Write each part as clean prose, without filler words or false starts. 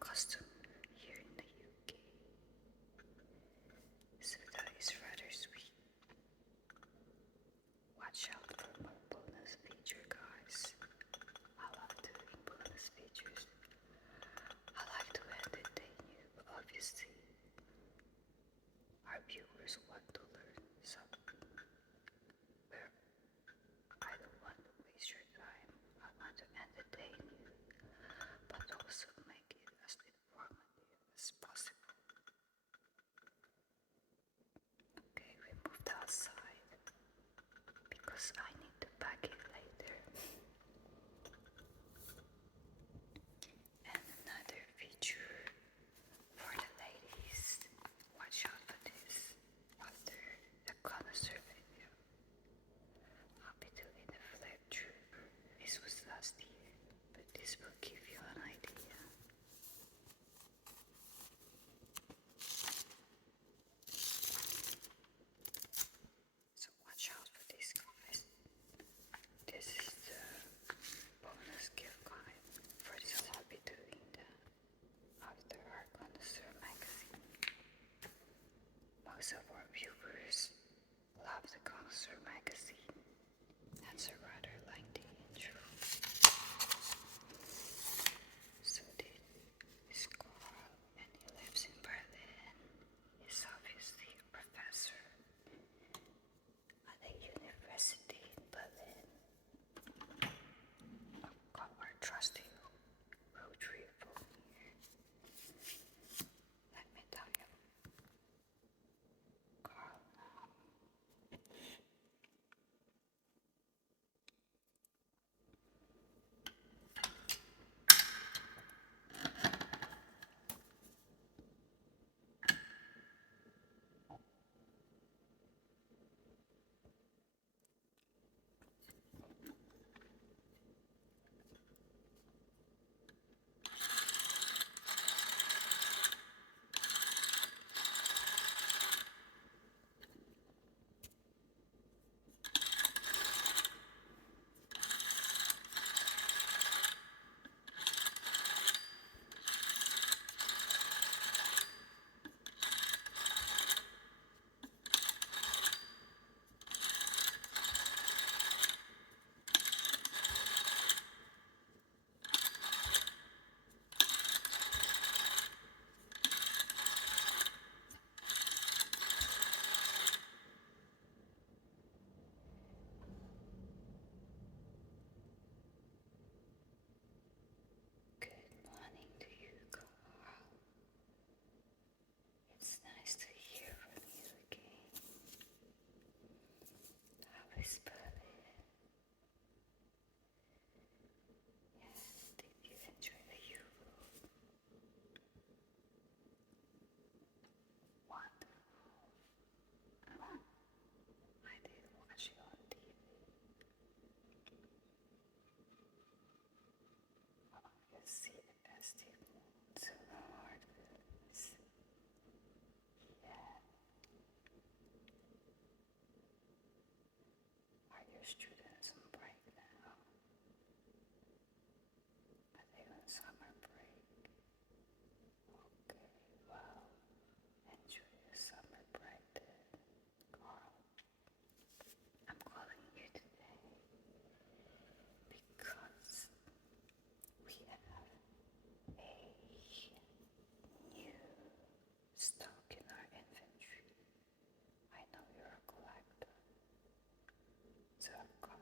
custom here in the UK. So that is rather sweet. Watch out for my bonus feature, guys. I love doing bonus features. I like to entertain you, but obviously our viewers want to learn something. Where I don't want to waste your time. I want to entertain you, but also make it as informative as possible. Okay, we moved outside because I need to pack it later. And another feature for the ladies, watch out for this. After the Connoisseur video, I'll be doing the flip through. This was last year, but this will give you an idea. So watch out for this, guys. This is the bonus gift guide for this. I'll be doing that after our Connoisseur magazine. Most of our viewers love the Connoisseur magazine. That's a rather lengthy intro. So this is Carl, and he lives in Berlin. He's obviously a professor at a university in Berlin. I've got our trusty rotary phone here. Let me tell you, Carl, good morning to you, Carl. It's nice to hear from you again. How is Berlin? Yes, did you enjoy the Euro? Wonderful. I did watch it on TV. I can see the festive mood so hard. Yeah. Are your students on break now? Are they on summer break? Okay, well, enjoy your summer break then, Carl. I'm calling you today because we have a new stock in our inventory. I know you're a collector, so I've got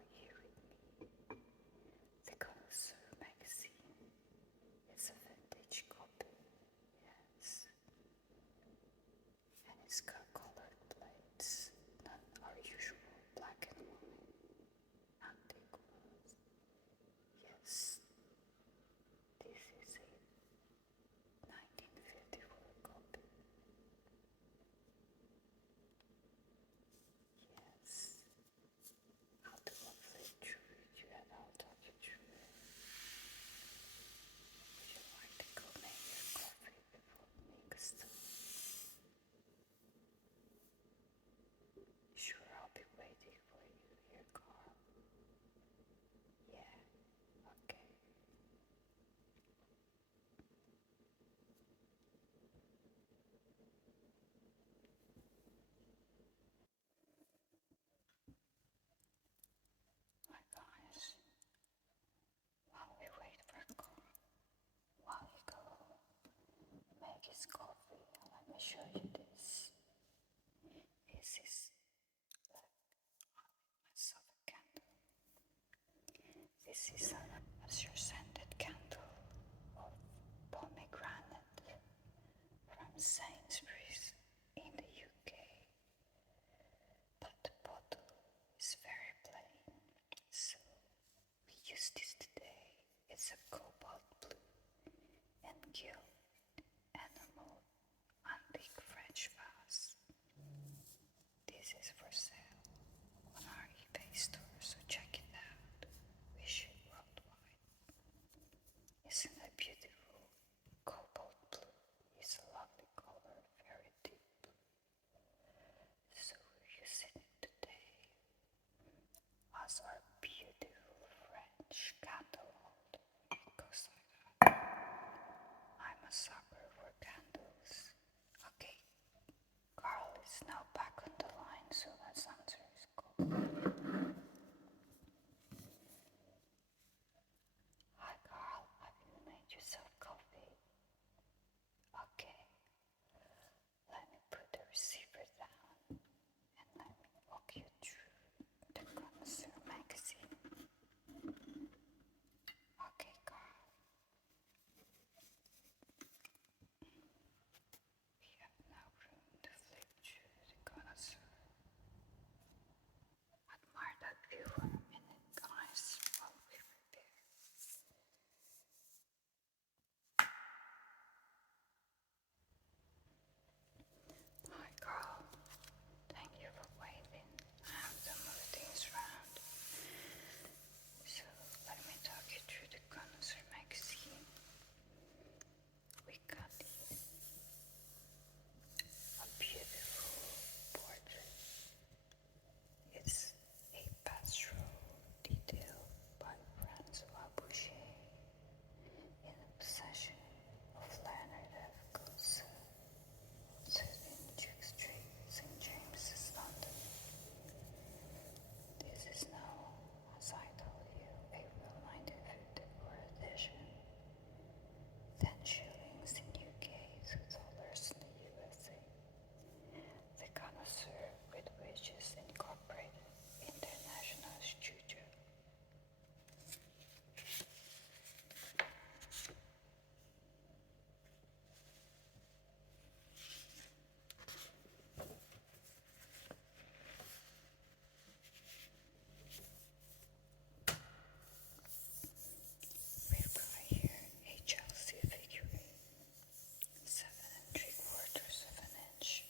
show you this. This is myself a candle. This is a scented candle of pomegranate from Sainsbury's in the UK. But the bottle is very plain, so we use this today. It's a cobalt blue and gilt animal antique French vase. This is for sale on our eBay store, so check it out. We ship worldwide. Isn't it beautiful? Cobalt blue is a lovely color, very deep blue. So we're using it today as our beautiful French candle holder. It goes like that. I'm a sucker for candles. Okay, Carl is now back on the line, so let's answer his call. Hi Carl, have you made yourself coffee? Okay, let me put the receiver down and let me walk you through the Connoisseur magazine. Okay, Carl. We have now room to flip through the Connoisseur. Admire that view for a minute, guys, while we prepare. Hi, Carl. Thank you for waiting. I have to move things around. So let me talk you through the Connoisseur magazine. We got a beautiful portrait. It's a pastoral detail by François Boucher in the possession of Leonard F. Koester, 13 Duke Street, St. James's, London. This is now, as I told you, April 1954 edition. 10 shillings in UK, $2 in the USA. The Connoisseur, with which is incorporated International Studio. We've got here a Chelsea figurine, 7 3/4 of an inch.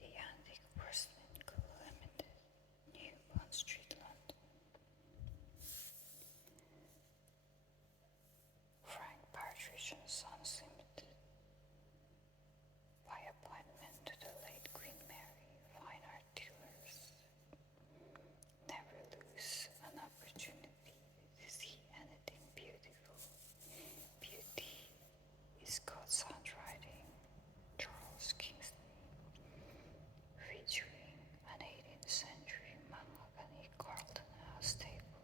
The Antique Porcelain Co. Limited, New Bond Street, London. Frank Partridge and Sons Limited. By appointment to the late Queen Mary, fine art dealers. Never lose an opportunity to see anything beautiful. Beauty is God's handwriting. Charles Kingsley. Featuring an 18th century mahogany Carlton House table.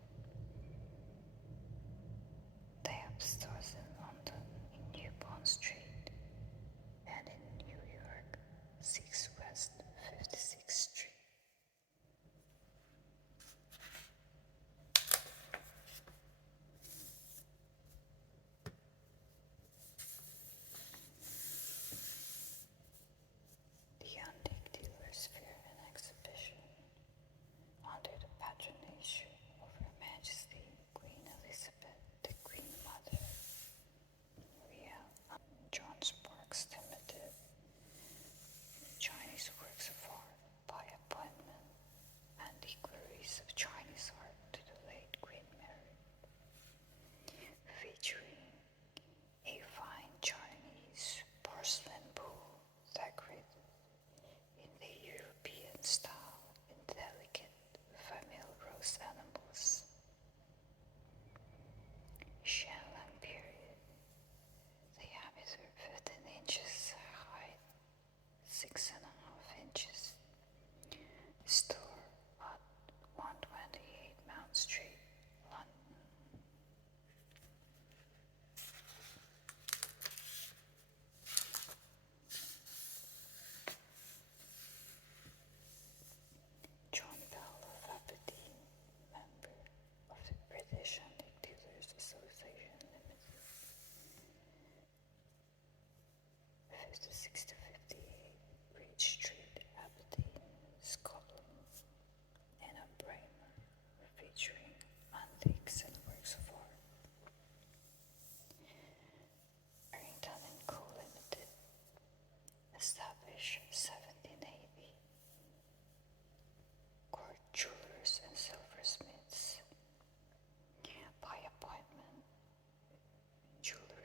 They have stores in London, in New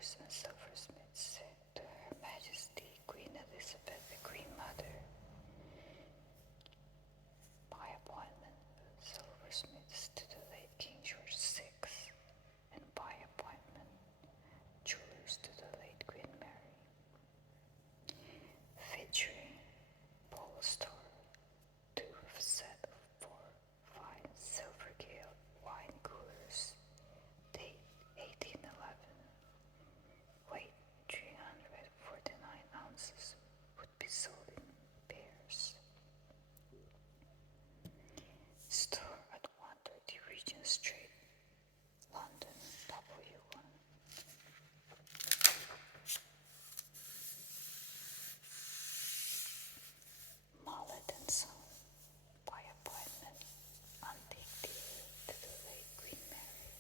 jewelers and silversmiths to Her Majesty Queen Elizabeth, the Queen Mother. By appointment, silversmiths to the late King George VI, and by appointment, jewelers to the late Queen Mary. Featuring Pastoral, two of a set of 4 fine silver gale wine coolers, date 1811, weight 349 ounces, would be sold in pairs. Store at 130 Regent Street, London, W1. Mallet and Son, by appointment, antique dealer to the late Queen Mary.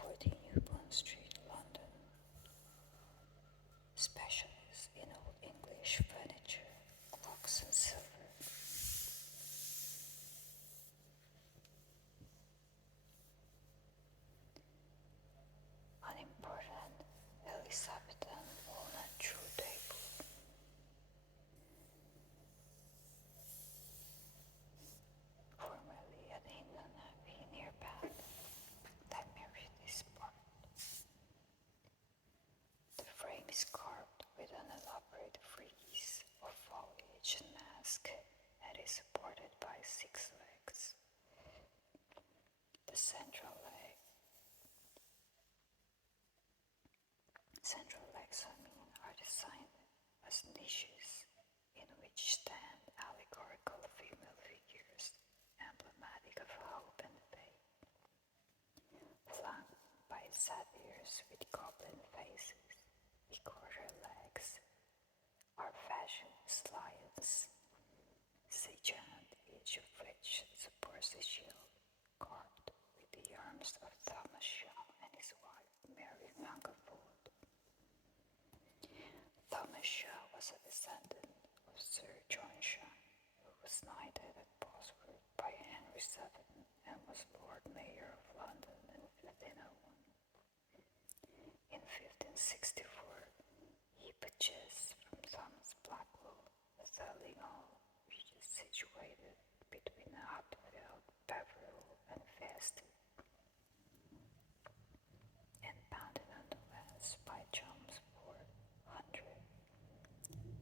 40 New Bond Street, London. Specialist in Old English furniture, clocks and silver. Unimportant Elizabethan walnut true table. Formerly an Indian Abbey near Bath, that married this part. The frame is carved with an elaborate frieze of foliage and mask and is supported by 6 legs. The central legs are designed as niches in which stand allegorical female figures, emblematic of hope and faith, flanked by satyrs with goblin faces. The quarter legs are fashioned as lions, giant, each of which supports a shield carved with the arms of Thomas Shaw and his wife Mary Hungerford. Thomas Shaw was a descendant of Sir John Shaw, who was knighted at Bosworth by Henry VII and was Lord Mayor of London in 1501. In 1564, he purchased from Thomas Blackwell a Thurling Hall, which is situated between Upfield, Peveril, and Festive, and bounded on the west by Chelmsford 100.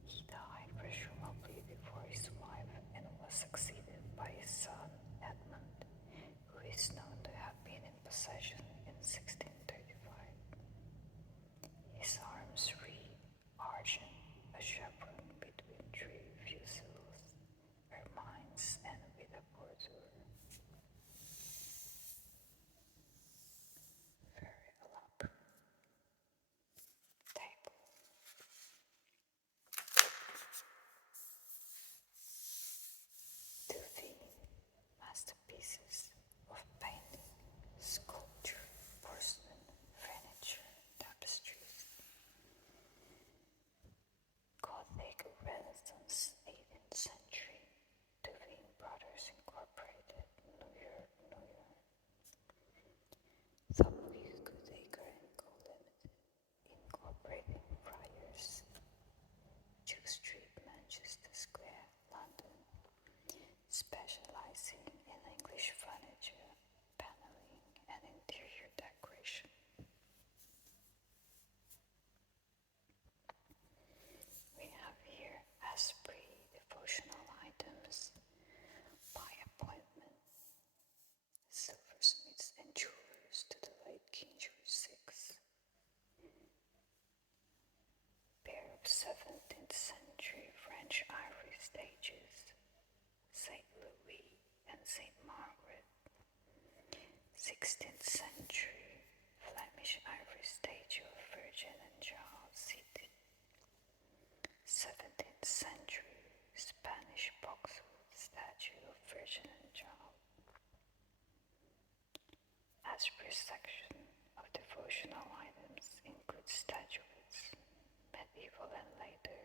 He died presumably before his wife and was succeeded by his son Edmund, who is known to have been in possession in 1635. His arms read Argent, a chevron between 3 fusils, ermines, and with a bordure. Very elaborate table. Two masterpieces of painting, sculpture, porcelain, furniture, tapestries. Gothic Renaissance, 18th century, Duveen Brothers Incorporated, New York, New York. Thumbwick Goodacre & Co. Ltd. Incorporating Friars, 2 Street, Manchester Square, London, specializing in English furniture, paneling, and interior decoration. We have here Asprey devotional items by appointment, silversmiths and jewelers to the late King George VI. Pair of 17th century French ivory stages, St. Louis and St. Margaret. 16th century Flemish ivory statue of Virgin and Child seated. 17th century Spanish boxwood statue of Virgin and Child. Asprey's section of devotional items includes statuettes, medieval and later,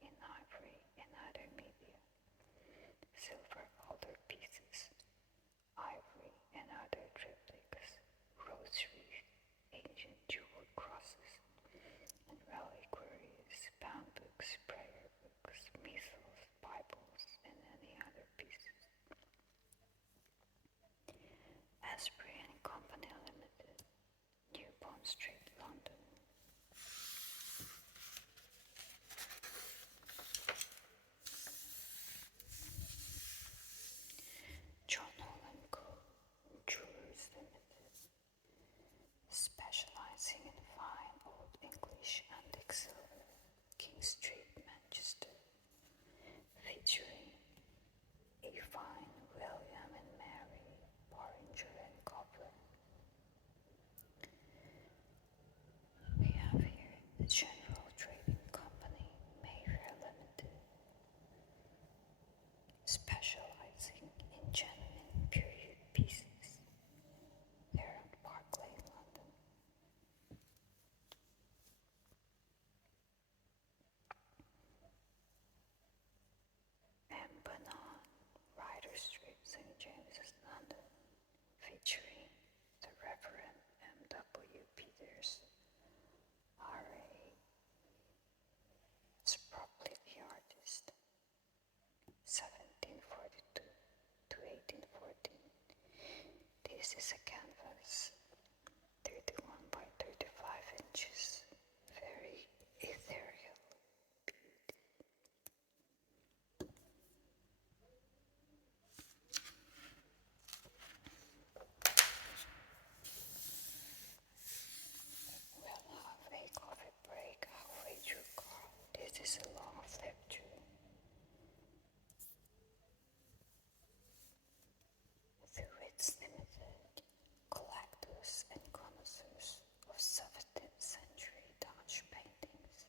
in ivory and other media, silver altar pieces, ivory and other triptychs, rosary, ancient jewelry, Raspberry and Company Ltd, New Bond Street, London. John Holland Co. Jewelers Ltd, specializing in fine old English antique silver, King Street, Manchester, featuring a fine William and Mary Porringer and Cobbler. We have here the General Trading Company Mayfair Ltd, specializing in genuine period pieces. They're on Park Lane, London. M. Banon, Ryder Street, St. James's, London, featuring the Reverend M.W. Peters, R.A. is probably the artist, 1742 to 1814. This is a canvas, 31 by 35 inches, very ethereal beauty. We'll have a coffee break halfway through, Carl. This is a long flip through. The Ritz Limited, collectors and connoisseurs of 17th century Dutch paintings,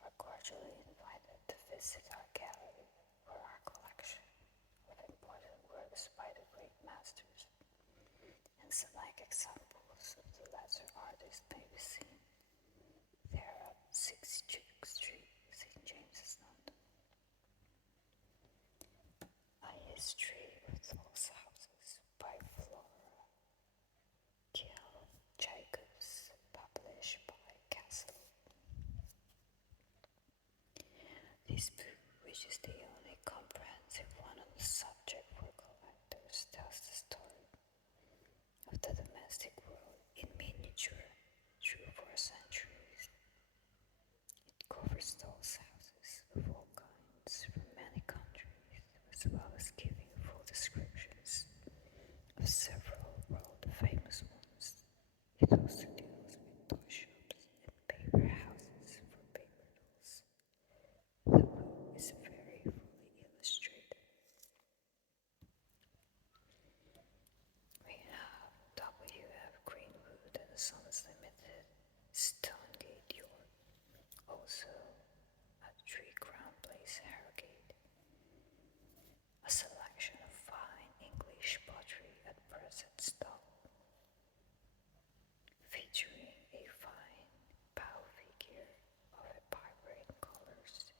are cordially invited to visit our gallery or our collection of important works by the great masters, and select examples of the latter artists may be seen there at 6 Duke Street, St. James's, London. A History of Those Houses by Flora L.G.G, published by Castle. This book, which is the only comprehensive one on the subject for collectors, tells the story of the domestic world in miniature through 4 centuries. It covers those houses of all kinds from many countries, as well as giving full descriptions of several world-famous ones. It also deals with toy shops and paper houses for paper dolls. The book is very fully illustrated. We have W.F. Greenwood and Sons Limited, Stonegate, York, also at 3 Crown Place, Harrogate. A selection of fine English pottery at present stock, featuring a fine bow figure of a vibrant colors,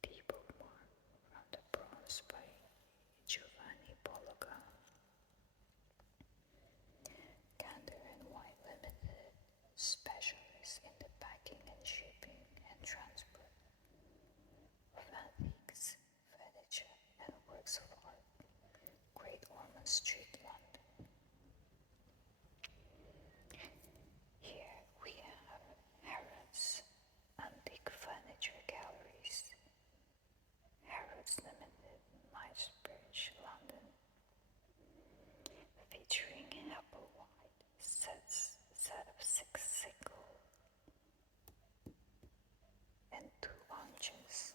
depot mark from the bronze by Giovanni Bologna. Gander and White Limited, specialists in the packing and shipping and transport of antiques, furniture, and works of art. Great Ormond Street, London. Here we have Harrods Antique Furniture Galleries, Harrods Limited, Knightsbridge, London, featuring Applewhite set of 6 single and 2 hunches.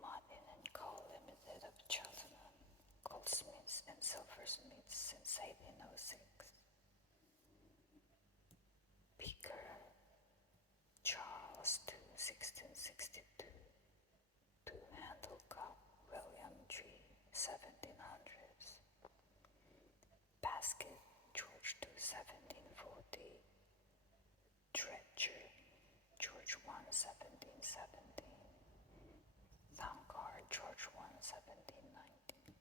Martin and Co. Limited of Cheltenham, goldsmiths and silversmiths since 1806. Beaker, Charles II, 1662. To Handle Cup, William G, 1700s. Basket, George II, 1740. Dredger, George I, 1717. Thangard, George I, 1719.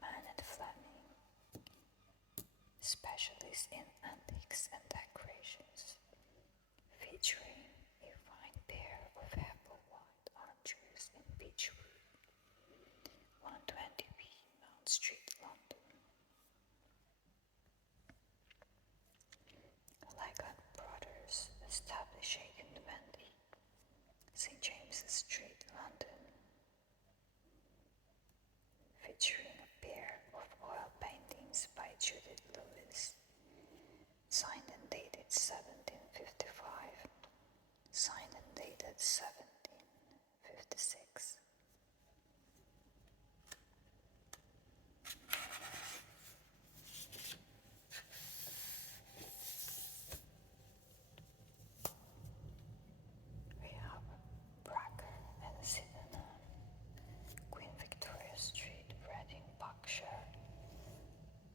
Man and Fleming, specialists in antiques and decorations, featuring a fine pair of apple white armchairs in beechwood, 120B Mount Street, London. Leonard Brothers, established 1820, St. James's Street, London, featuring a pair of oil paintings by Judith Lewis, signed and dated 1755, signed and dated 1756. We have Bracker and Sydenham, Queen Victoria Street, Reading, Berkshire,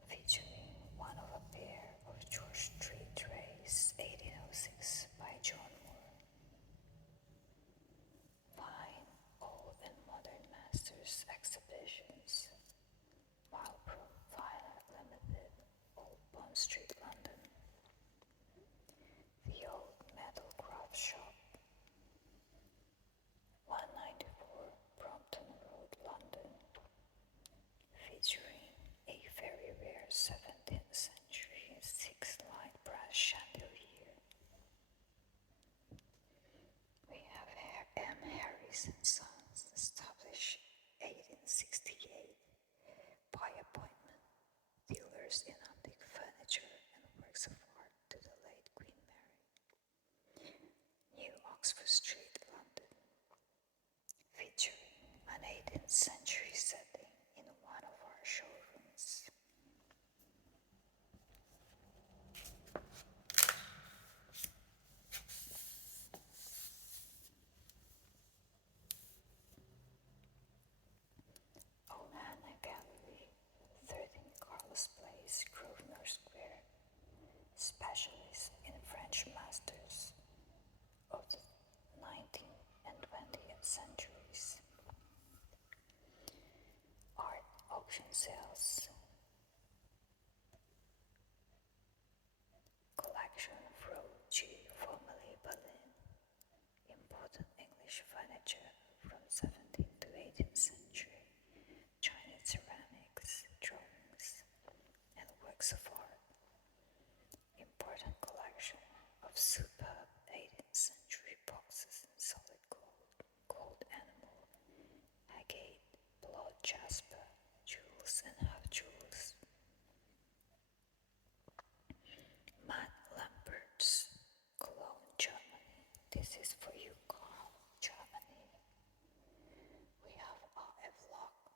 featuring one of a pair of George Street trays, 1806 by John Moore. Fine Old and Modern Masters Exhibitions, Marlborough Finer Limited, Old Bond Street, London. The Old Metal Craft Shop, 194 Brompton Road, London, featuring a very rare 17th century 6-light brass chandelier. We have M. Harris and Sons, established 1868, by appointment, dealers in antique furniture and works of art to the late Queen Mary. New Oxford Street, London, featuring an 18th century setting in one of our showrooms. Ohana Gallery, 13 Carlos Place, Grosvenor Square, specialist in French masters of the 19th and 20th centuries. Art auction sales, collection of L.G.G, formerly Berlin, important English furniture from 17th to 18th century, Chinese ceramics, drawings, and works of art. Important collection of superb 18th century boxes in solid gold, gold enamel, agate, blood jasper, jewels and half jewels. Matt Lambert's, Cologne, Germany. This is for you, Carl, Germany. We have R.F. Locke,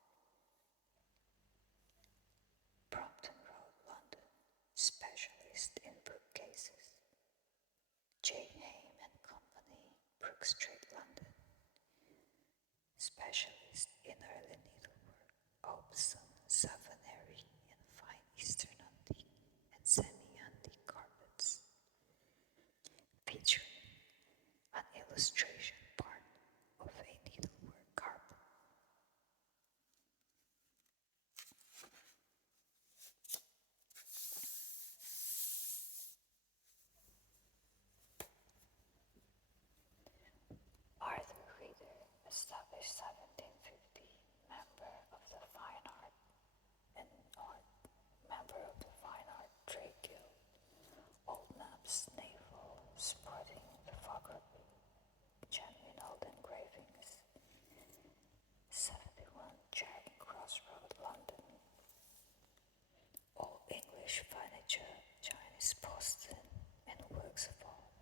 Brompton Road, London, specialist in bookcases. J. Haim and Company, Brook Street, London, specialist in early needlework, Opson, Savonnerie, and fine Eastern antique and semi-antique carpets, featuring an illustration part of a needlework carpet. Arthur Reader, established 1750, member of the Fine Art and member of the Fine Art Trade Guild, Old Naps Naval, sporting photography, genuine old engravings, 71 Charing Cross Road, London. Old English furniture, Chinese porcelain, and works of art,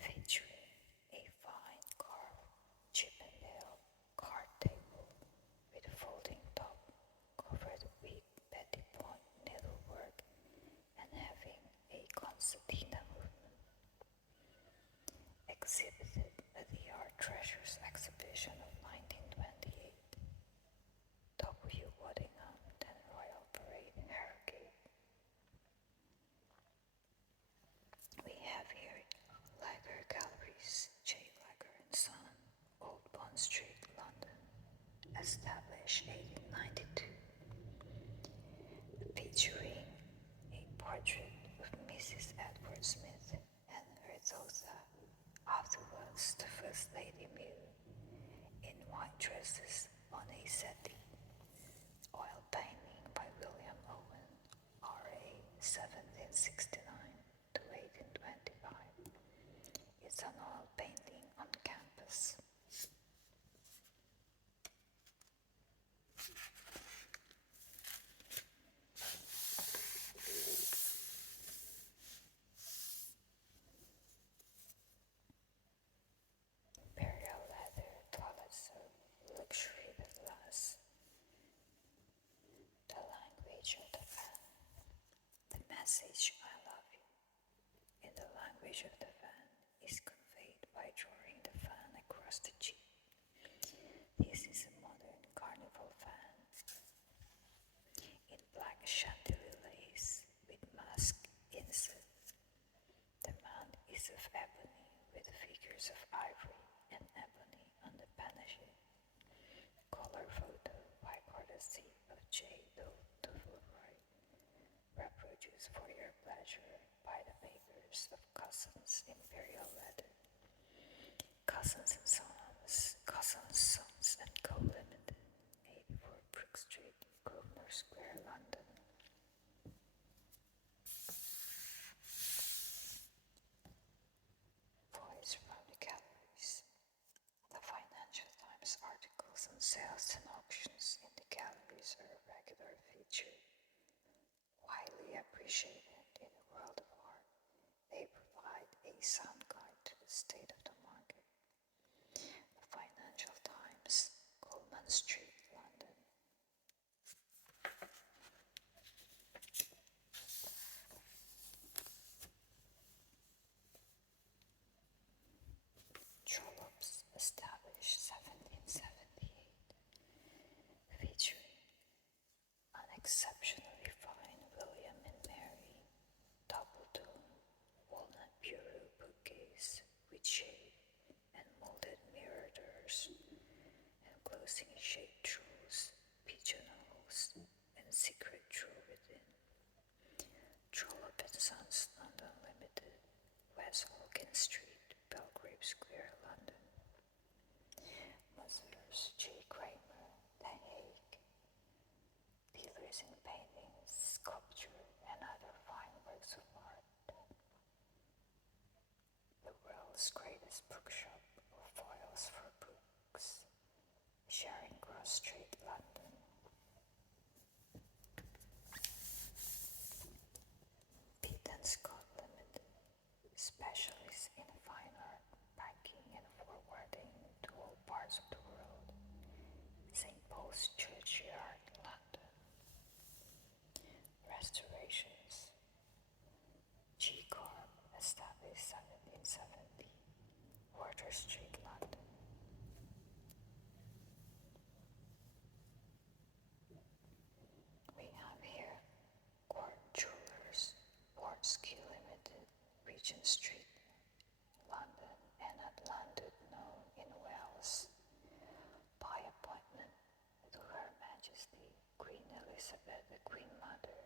featuring a fine carved Chippendale card table with folding top, covered with petit point needlework, and having a concertina movement. Exhibited at the Art Treasures exhibition of 1928. W. Waddingham, 10 Royal Parade, Harrogate. We have here Lager Galleries, J. Lager and Son, Old Bond Street, London, established 1892, featuring a portrait of Mrs. Edward Smith once the First Lady Mew in white dresses on a settee. Oil painting by William Owen, R.A. 1769 to 1825. It's an oil painting on canvas. Imperial leather toilet soap, luxury that lasts. The language of the fan. The message "I love you" in the language of the fan is conveyed by drawing the fan across the cheek. This is a modern carnival fan in black chantilly lace with mask inset. The man is of ebony with figures of ivory and ebony on the panache. Color photo by courtesy of J. Douvroy, reproduced for your pleasure by the makers of Cousins Imperial Leather. Cousins and Sons and Co. Ltd, 84 Brook Street, Grosvenor Square, London. Voice from the galleries. The Financial Times articles on sales and auctions in the galleries are a regular feature. Widely appreciated in the world of art, they provide a sound guide to the state of the market. The Financial Times, Coleman Street, London. Trollops, established 1778, featuring an exceptionally fine William and Mary double-tone walnut bureau bookcase with shade and molded mirror doors, enclosing shade drawers, pigeonholes, and secret drawer within. Trollope & Sons, London Limited, West Hawkins Street, Belgrave Square, London. Messrs. J. Kramer, Den Haag, dealers in paintings, sculpture, and other fine works of art. The world's greatest bookshop of foils for books, Charing Cross Street, London. Pitt & Scott Limited, specialists in fine art, packing and forwarding to all parts of the world. St. Paul's Churchyard, London. Restorations. G. Corp, established 1770, Water Street, London. We have here Court Jewelers, Portsky Limited, Regent Street, London, and at Llandudno in Wales. By appointment to Her Majesty Queen Elizabeth, the Queen Mother,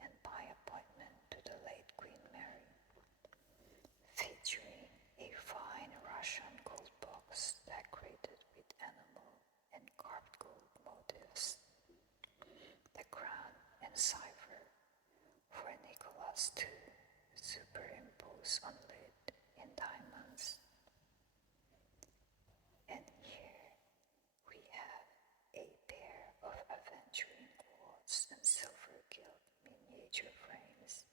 and by appointment to the late Queen Mary. Featuring a fine Russian gold box decorated with animal and carved gold motifs. The crown and cipher for Nicholas II superimposed on lid in diamonds. And here we have a pair of aventurine quartz and silver gilt miniature frames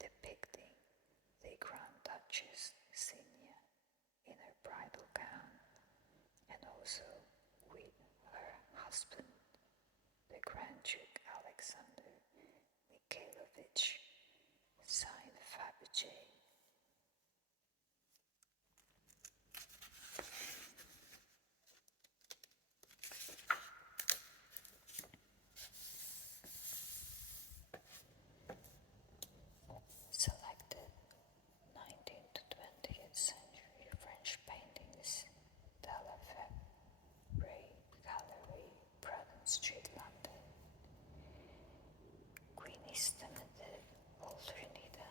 depicting the Grand Duchess Xenia in her bridal gown, and also with her husband, the Grand Duke Alexander Mikhailovich, signed Fabergé. Selected 19th to 20th century French paintings, De La Febvre Gallery, Prudden Street, London. Queen East Limited, Walter Nida.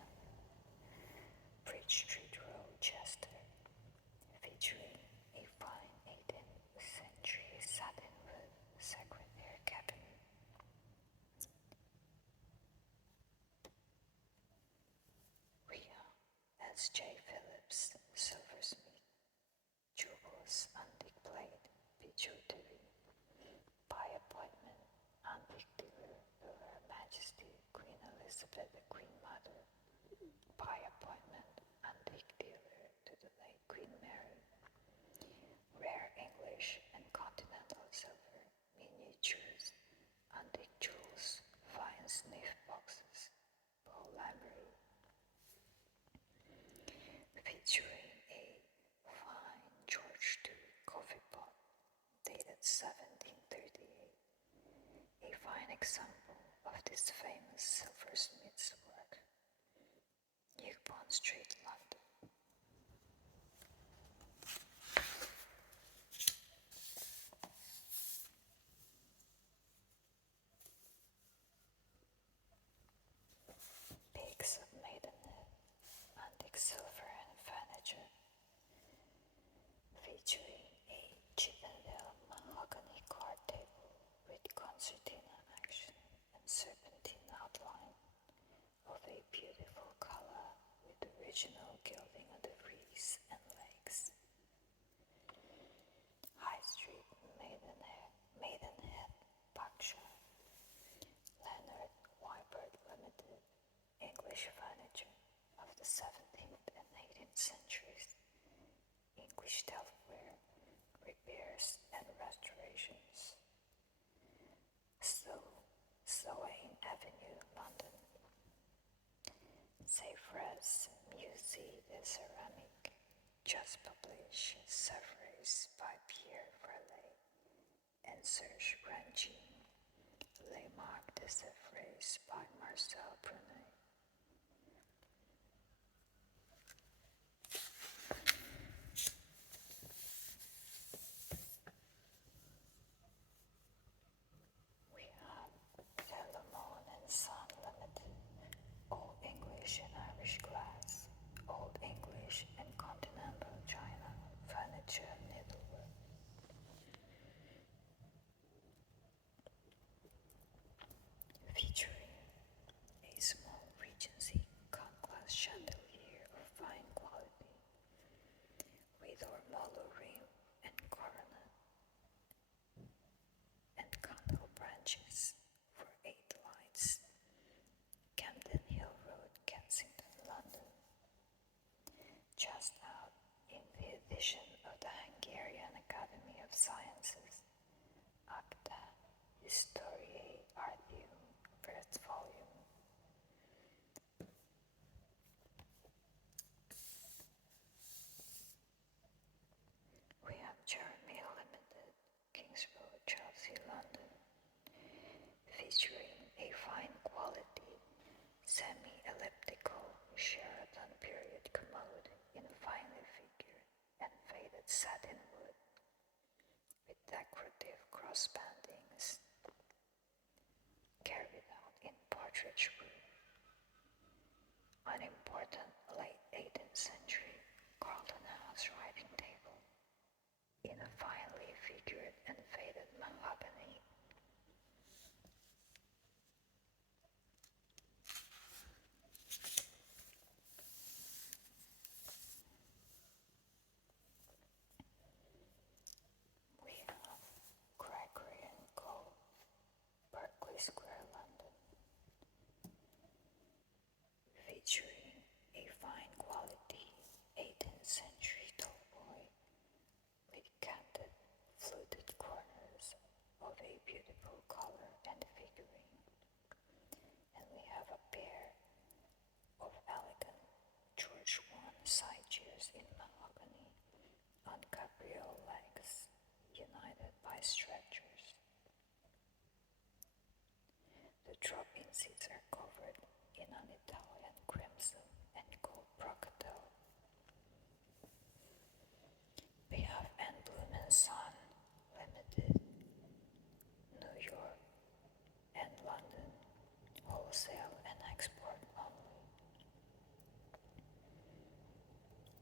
Elizabeth, the Queen Mother, by appointment, antique dealer to the late Queen Mary. Rare English and continental silver, miniatures, antique jewels, fine sniff boxes, Paul Lambery, featuring a fine George II coffee pot dated 1738, a fine example of this famous silversmith's work. New Bond Street, London. Pigs of Maidenhead, antique silver and furniture, featuring a Chippendale mahogany card table with concertina action and serpentine outline of a beautiful color with original gilding of the frieze and legs. High Street, Maidenhead, Berkshire. Leonard F. Limited, English furniture of the 17th and 18th centuries, English delftware, repairs and restorations. Sloane Avenue, London. Seyfried's Musée de Céramique, just published Seyfried's by Pierre Verlet and Serge Rangin. Les Marques de Seyfried's by Marcel Brunet. We have Philemon and Son Limited, Old English and Irish glass, Old English and Continental China, furniture and needlework. Featuring a small Regency cut-glass chandelier of fine quality, with ormolu rim and coronet, and candle branches for 8 lights. Camden Hill Road, Kensington, London. Just out in the edition of the Hungarian Academy of Sciences, Acta Historiae Artium, first volume. We have Jeremy Limited, Kings Road, Chelsea, London, featuring a fine quality semi-elliptical Sheraton period commode in finely figured and faded satin wood with decorative cross-bandings carried out in partridge wood. An important late 18th century Carlton House writing table in a finely figured and faded mahogany. We have Gregory & Co., Berkeley Square, London, featuring a fine quality 18th century tallboy with canted, fluted corners of a beautiful color and figuring. And we have a pair of elegant George I side chairs in mahogany on cabriole legs, united by stretchers. The drop-in seats are covered in an Italian crimson and gold brocadelle. We have N. Bloom & Son Limited, New York and London, wholesale and export only.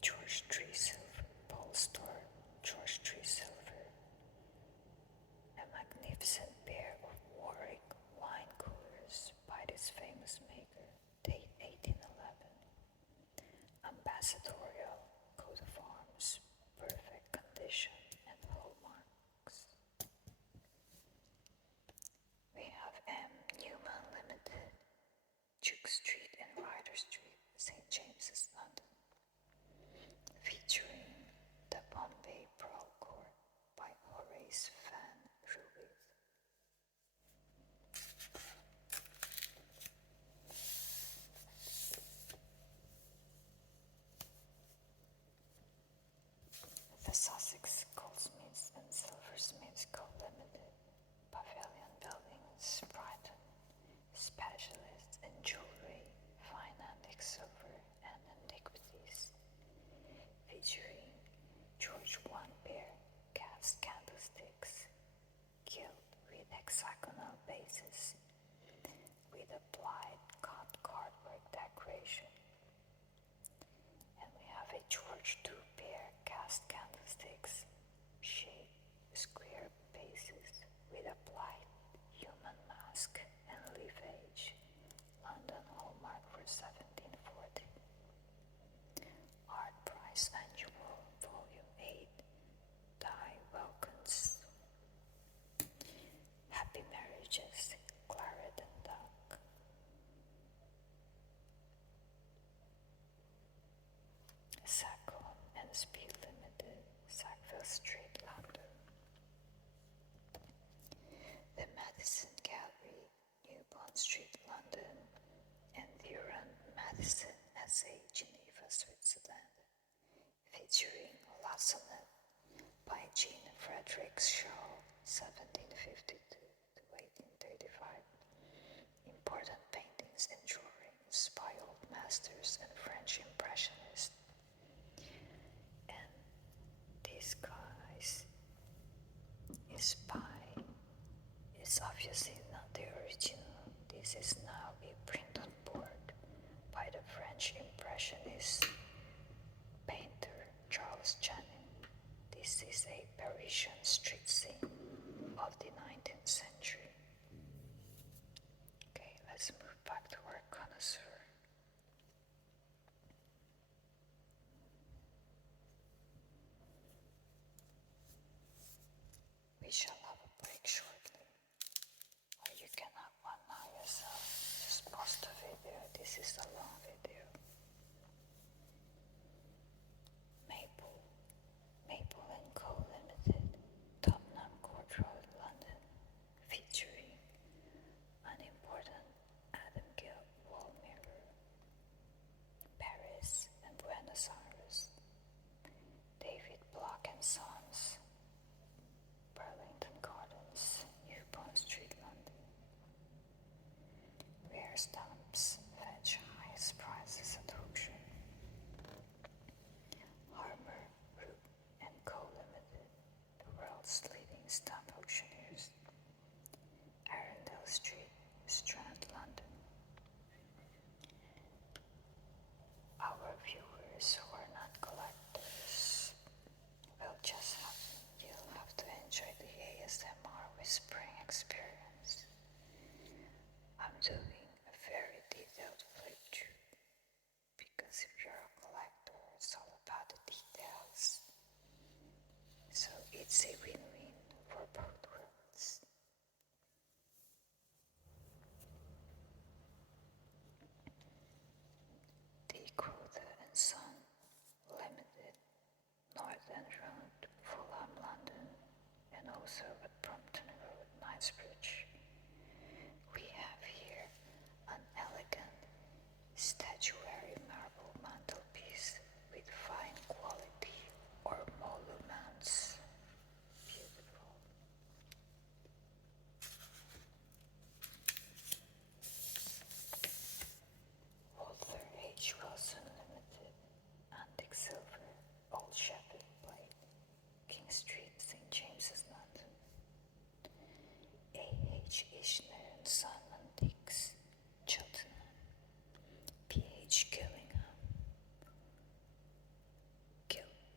George III Silver, Paul Store, George III Silver, a magnificent pair of Warwick wine coolers by this famous maker, date 1811. Ambassadorial coat of arms, perfect condition and hallmarks. We have M. Newman Limited, Duke Street. specialist in jewelry, fine antique silver, and antiquities, featuring George I pair cast candlesticks, gilt with hexagonal bases, with applied cut cardboard decoration. And we have a George II pair cast candlesticks, shaped square bases with applied human mask and leafage, London hallmark for 1740. Art Price Annual, Volume 8, Die Welkens. Happy Marriages, Claret and Duck. Saccone and Speed Limited, Sackville Street, London. The Madison Gallery, New Bond Street, London, and the Run Madison SA, Geneva, Switzerland, featuring La Sonnet by Jean Frederick Shaw, 1752 to 1835. Important paintings and drawings by old masters and French impressionists. And this, guys, is obviously not the original. This is now a print on board by the French impressionist painter Charles Channing. This is a Parisian street scene of the 19th century. Okay, let's move back to our Connoisseur. We shall have a break shortly, or you can have one now yourself. Just pause the video, this is a long video. Maple & Co. Ltd, Tottenham Court Road, London, featuring an important Adam Gill wall mirror. Paris and Buenos Aires, David Block and Sons, Burlington Gardens, New Bond Street, London. Rare stamps fetch highest prices at auction. Harmer, Root and Co. Ltd, the world's leading stamp auctioneers. Arundel Street, Strand, London. Our viewers who are not collectors you'll have to enjoy the ASMR whispering experience. I'm doing a very detailed playthrough because if you're a collector, it's all about the details. So it's a win-win for both worlds. The Koester and Son Limited, Northern Road, Fulham, London, and also at Brompton Road, Knightsbridge. We have here an elegant statuary marble mantelpiece with fine quality or monuments. Beautiful. Walter H. Wilson Limited, Antique Silver, Old Shepherd Plate, King Street, St. James's, London. A.H. Ishner and Son Antiques, Cheltenham. P.H. Gillingham,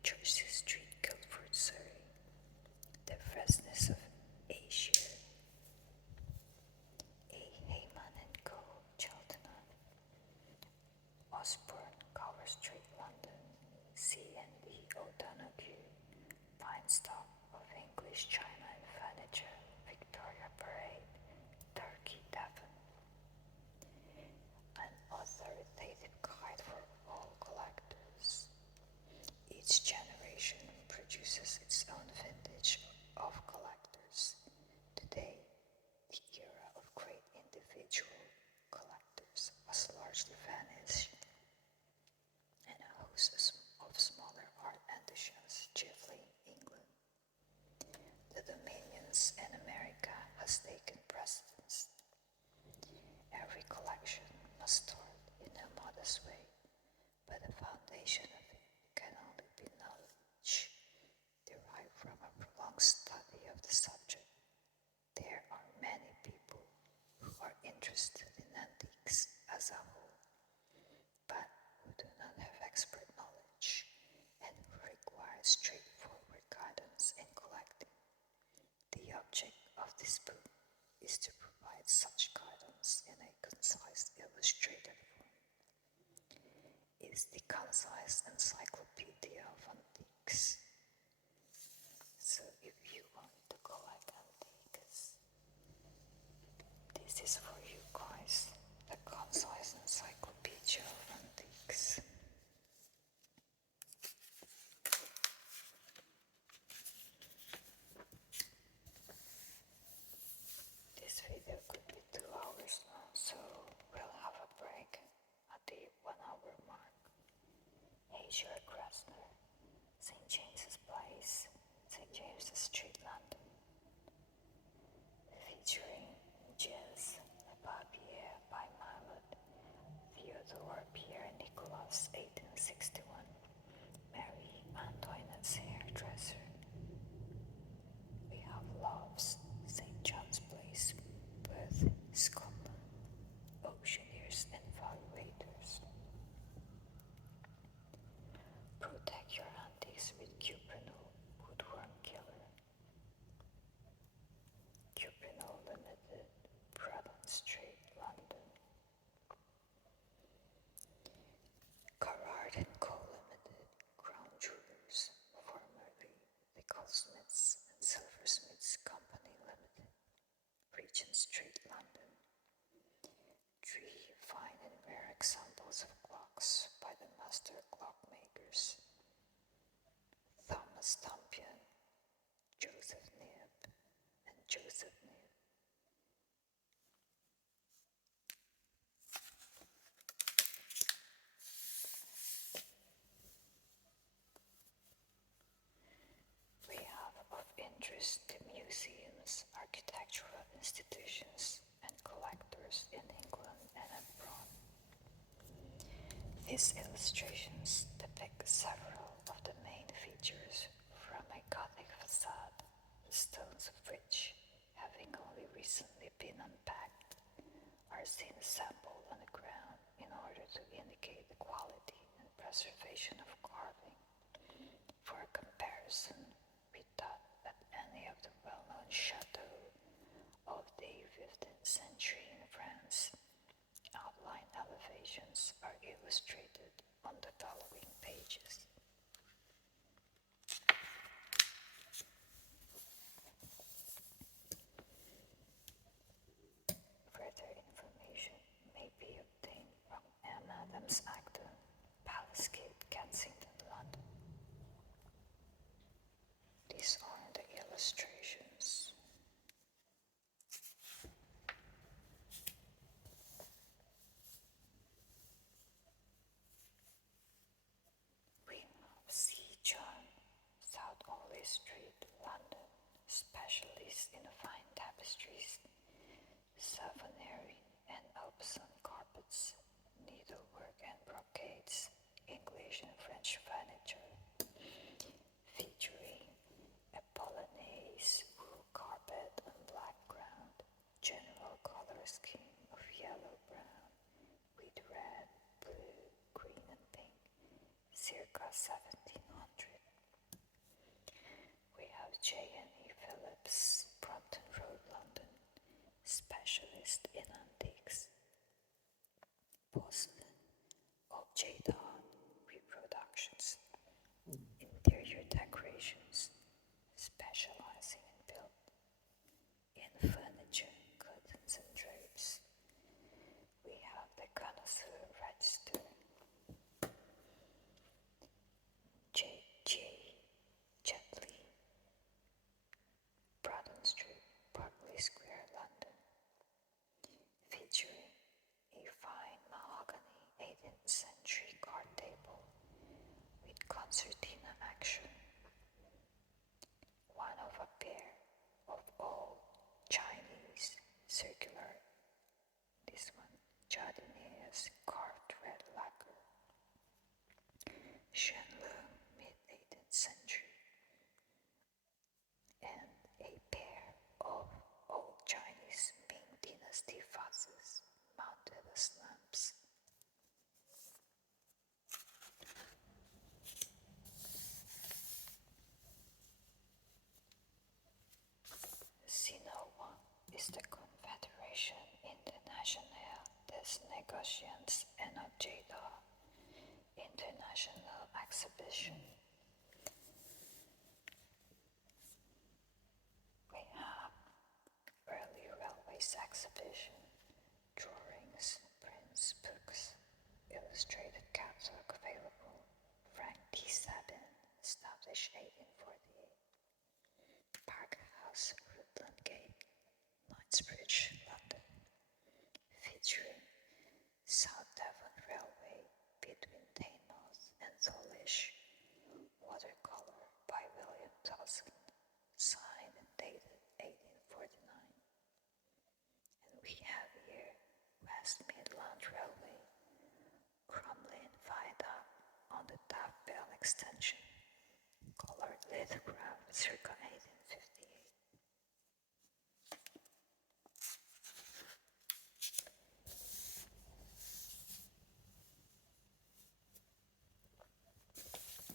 Jersey Street, Guildford, Surrey. The Freshness of Asia. A. Heyman and Co., Cheltenham. Osborne, Gower Street, London. C&B O'Donoghue, Fine Stock of English China and Furniture, Victoria Parade, Turkey, Devon. An authoritative guide for all collectors. Each generation produces its own vintage of collectors. Today, the era of great individual collectors has largely vanished, and a host of smaller art enthusiasts, chiefly in England, the Dominions, and America, has taken precedence. Every start in a modest way, but the foundation of it can only be knowledge derived from a prolonged study of the subject. There are many people who are interested in antiques as a whole, but who do not have expert knowledge and who require straightforward guidance in collecting. The object of this book is to provide such guidance in a concise, illustrated form. It is the concise encyclopedia of antiques. So if you want to collect antiques, this is for you guys, the concise encyclopedia of antiques. This video could be 2 hours long, so we'll have a break at the 1 hour mark. H. Krasner, St. James's Place, St. James's Street, London. Featuring Jazz, Le Papier by Mallet, Theodore Pierre Nicolas, 1861, Mary Antoinette's hairdresser. We have Love's, St. John's Place, Perth, Scotland, Auctioneers and Valuators. Protect your antiques with Cuprinol, Woodworm Killer. Cuprinol Limited, Bradon Street, London. Carrard & Co. Limited, Crown Jewelers, formerly the Goldsmiths and Silversmiths Company Limited, Regent Street, London. 3 fine and rare examples of clocks by the master clockmakers: Thomas Tompion, Joseph Knibb, and Joseph Knibb. We have of interest to museums, architectural institutions, and collectors in England and abroad. These illustrations depict several of the main features from a Gothic facade, the stones of which, having only recently been unpacked, are seen assembled on the ground in order to indicate the quality and preservation of carving. For a comparison, we thought that any of the well-known chateaux of the 15th century in France outline elevations are illustrated on the following pages. Further information may be obtained from M. Adams Acton, Palace Gate, Kensington, London. These are the illustrations. We have C. John, South Orley Street, London, specialist in fine tapestries, Savonnerie and Aubusson carpets, needlework and brocades, English and French furniture, featuring a polonaise wool carpet on black ground, general color scheme of yellow-brown with red, blue, green and pink, circa 1700. We have J.N.E. Phillips, Brompton Road, London, specialist in antiques. Boston, L.G.G. Reproductions, interior decorations, specializing in furniture, curtains and drapes. We have the Connoisseur register. J.G. Jetley, Bradon Street, Berkeley Square, London, featuring a fine mahogany 18th century card table with concertina action, one of a pair of old Chinese circular, this one, Jardiniers Russians L.G.G. International Exhibition. We have early railways exhibition, drawings, prints, books, illustrated catalog available. Frank T. Sabin, established 1848. Park House, Rutland Gate, Knightsbridge, London, featuring South Devon Railway between Teignmouth and Dawlish, watercolor by William Towson, signed and dated 1849. And we have here West Midland Railway, Crumlin Viaduct on the Taff-Bell extension, colored lithograph circa 1858.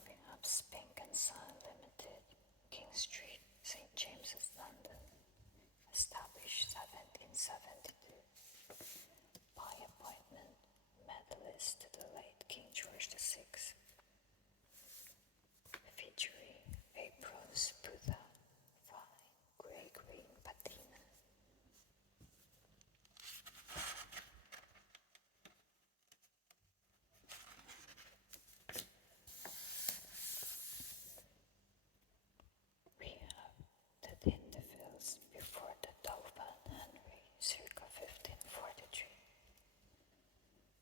We have Spink and Son Limited, King Street, St. James's, London, established 1772. By appointment, medalist to the late King George VI, featuring a bronze Buddha, fine grey-green patina. We have the Dindervilles before the Dauphin Henry, circa 1543.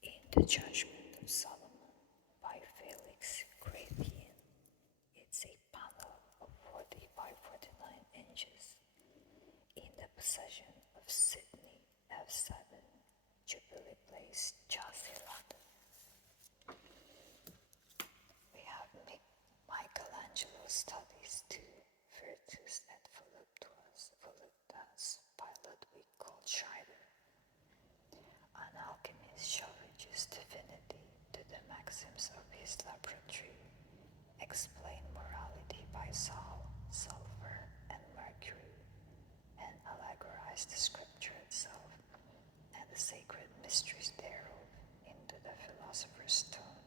In the Judgment of Solomon by Felix Gratien, it's a panel of 40 by 49 inches in the possession of Sidney F. Sabin, Jubilee Place, Chelsea, London. We have Michelangelo Studies 2, Virtus et Voluptas by Ludwig Goldscheider. An alchemist showcages divinity to the maxims of his laboratory, explain morality by Sol, sulfur, and mercury, and allegorize the scripture itself and the sacred mysteries thereof into the philosopher's stone,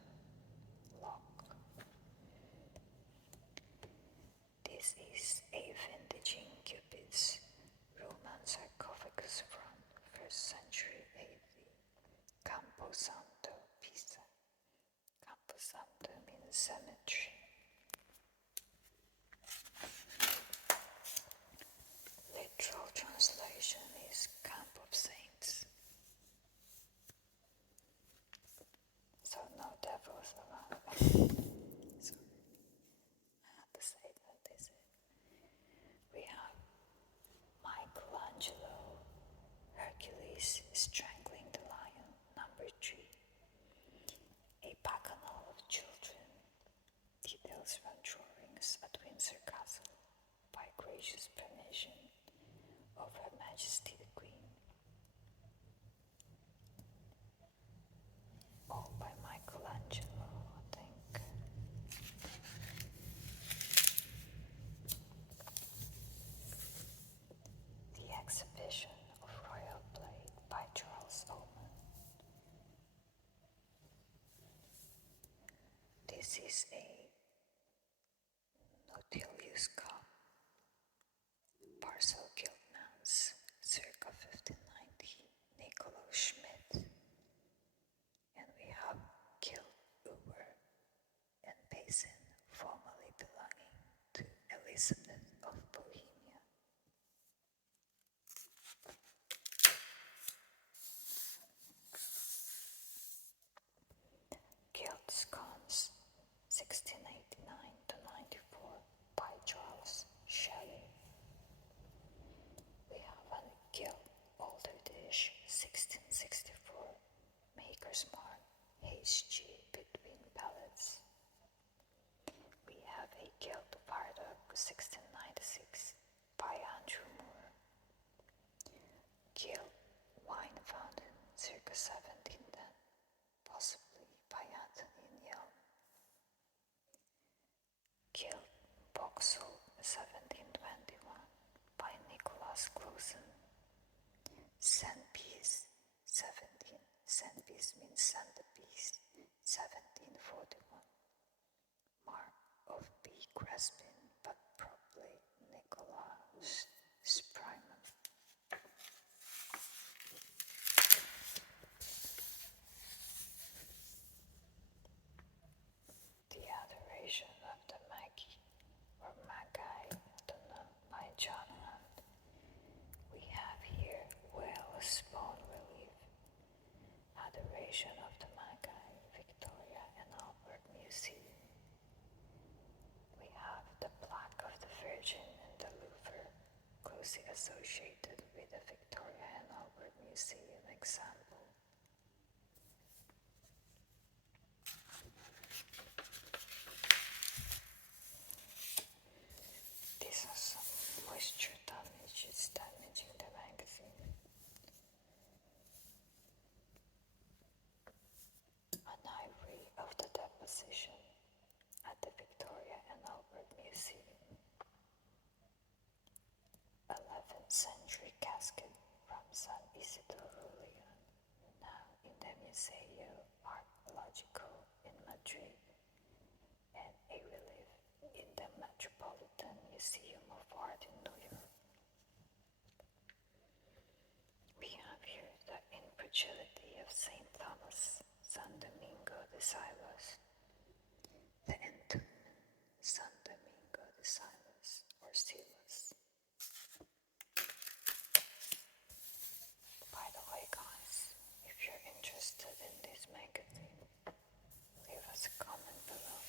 Locke. This is a vintaging Cupid's Roman sarcophagus from 1st century AD, Camposanto, Pisa. Camposanto means cemetery. Literal translation is Camp of Saints. So no devils allowed. Sorry, I had to say that, is it? We have Michelangelo, Hercules strangling the lion, number 3. A bacchanal of children, details from drawings at Windsor Castle, by gracious permission of Her Majesty the Queen. All by Michelangelo, I think. The Exhibition of Royal Blade by Charles Ullman. This is a Nautilus cup, parcel gilt mounts, circa 1590, Niccolo Schmidt. And we have gilt Uber and basin, formerly belonging to Elizabeth of Bohemia. Gilt scones, 1689 to 94, by Charles Shelley. We have a gilt altar dish, 1664, maker's mark, H.G. between pallets. We have a gilt bardock, 1696, by Andrew Moore. Gilt wine fountain, circa 1710, possibly by Anthony Neal. Gilt boxel, 1721, by Nicholas Clausen. Cent piece, 17 Centpiece means centerpiece, 1741. Mark of B. Crespin, but probably Nicholas Spryman. The Adoration of the Magi, or Magi, I don't know, by John Hunt. We have here Wales bone relief, Adoration of the Magi, Victoria and Albert Museum. We have the plaque of the Virgin in the Louvre, closely associated with the Victoria and Albert Museum example. These are some moisture damage, it's damaging the magazine. An ivory of the deposition at the Victoria and Albert Museum. 11th century casket from San Isidoro Leon, now in the Museo Arqueologico in Madrid, and a relief in the Metropolitan Museum of Art in New York. We have here the Incredulity of St. Thomas, San Domingo de Silos, the Entombment, San Domingo de Silos, or Silos. By the way, guys, if you're interested in this magazine, leave us a comment below.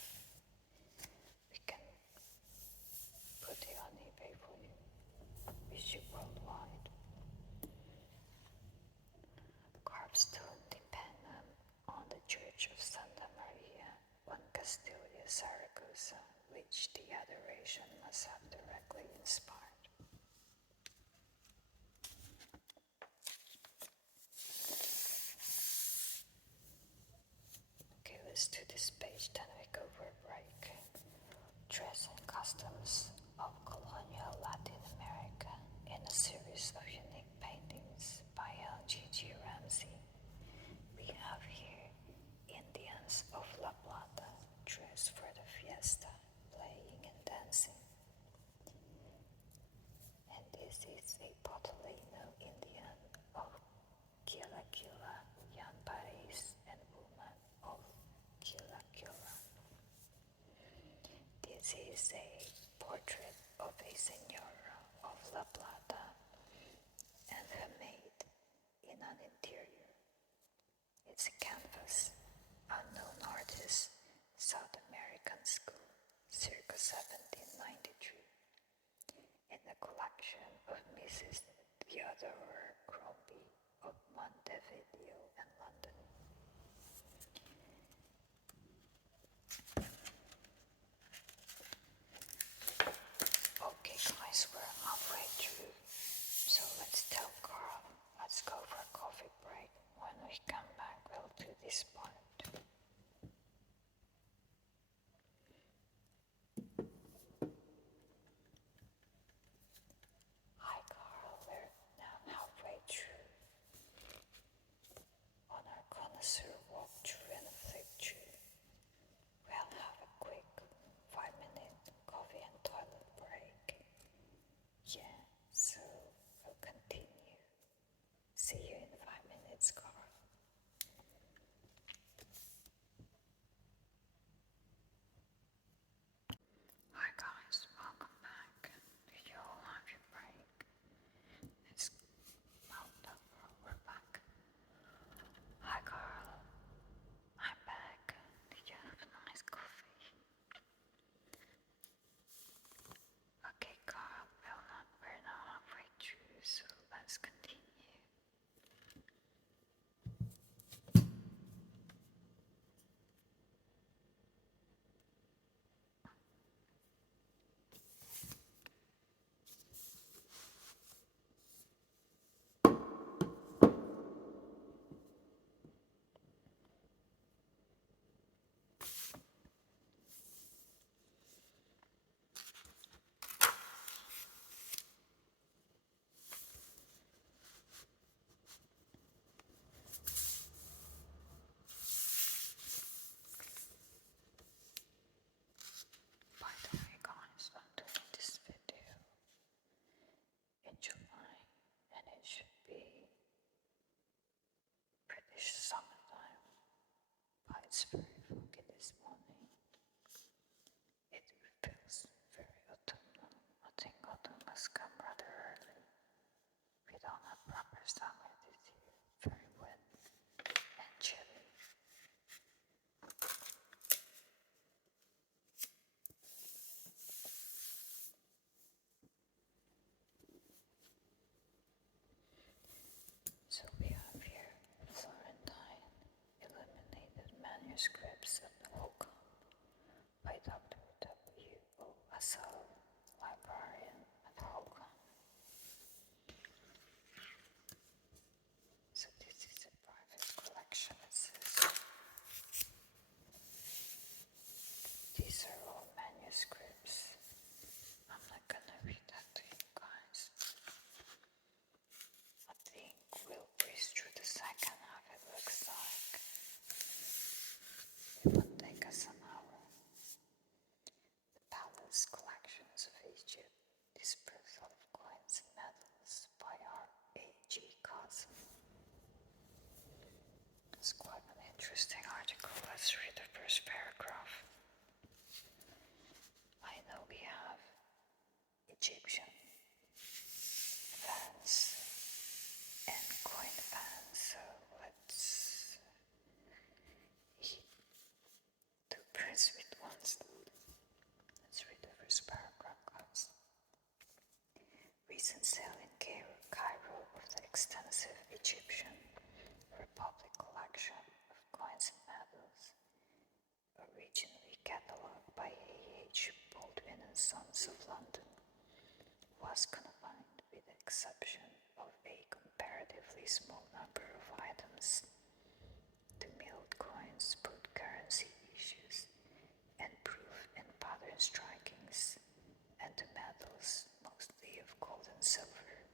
We can put it on eBay for you. We ship worldwide. Carved stone dependent on the Church of Santa Maria on Castilia Saragossa, which the Adoration must have directly inspired. Okay, let's do this page, then we go for a break. Dress and customs of colonial Latin America in a series of unique paintings by L.G.G. Ramsey. We have here Indians of La Plata dressed for the fiesta, playing and dancing. And this is a Potolino Indian of Quila Quila, young Paris and woman of Quila Quila. This is a portrait of a senora of La Plata and her maid in an interior. It's a canvas, unknown artist, South American school, circa 1793, in the collection of Mrs. Theodore Crombie of Montevideo and London. Okay guys, we're halfway through, so let's tell Carl, let's go for a coffee break. When we come back, we'll do this part. Hi Carl, we're now halfway through on our Connoisseur walkthrough and flip-through. We'll have a quick 5-minute coffee and toilet break. Yeah, so we'll continue. See you in 5 minutes, Carl. It's very foggy this morning. It feels very autumnal. I think autumn has come rather early. We don't have proper summer this year. Very wet and chilly. So we have here Florentine illuminated manuscripts of the Holcomb by Dr. W. O. Asal, librarian at Holcomb. So this is a private collection, it says. These are all manuscripts. I'm not gonna read that to you guys. I think we'll breeze through the second half, it looks like. It won't take us an hour. The Palace Collections of Egypt, Dispersal of Coins and Medals by L.G.G. It's quite an interesting article. Let's read the first paragraph. I know we have Egyptian fans and coin fans, so let's eat two birds with one stone. Let's read the first paragraph, guys. Recent sale in Cairo of the extensive Egyptian Republic collection of coins and medals, originally catalogued by A.H. Baldwin and Sons of London, was confined with the exception of a comparatively small number of items to milled coins, put currency issues, and proof and pattern strikings, and to medals, mostly of gold and silver,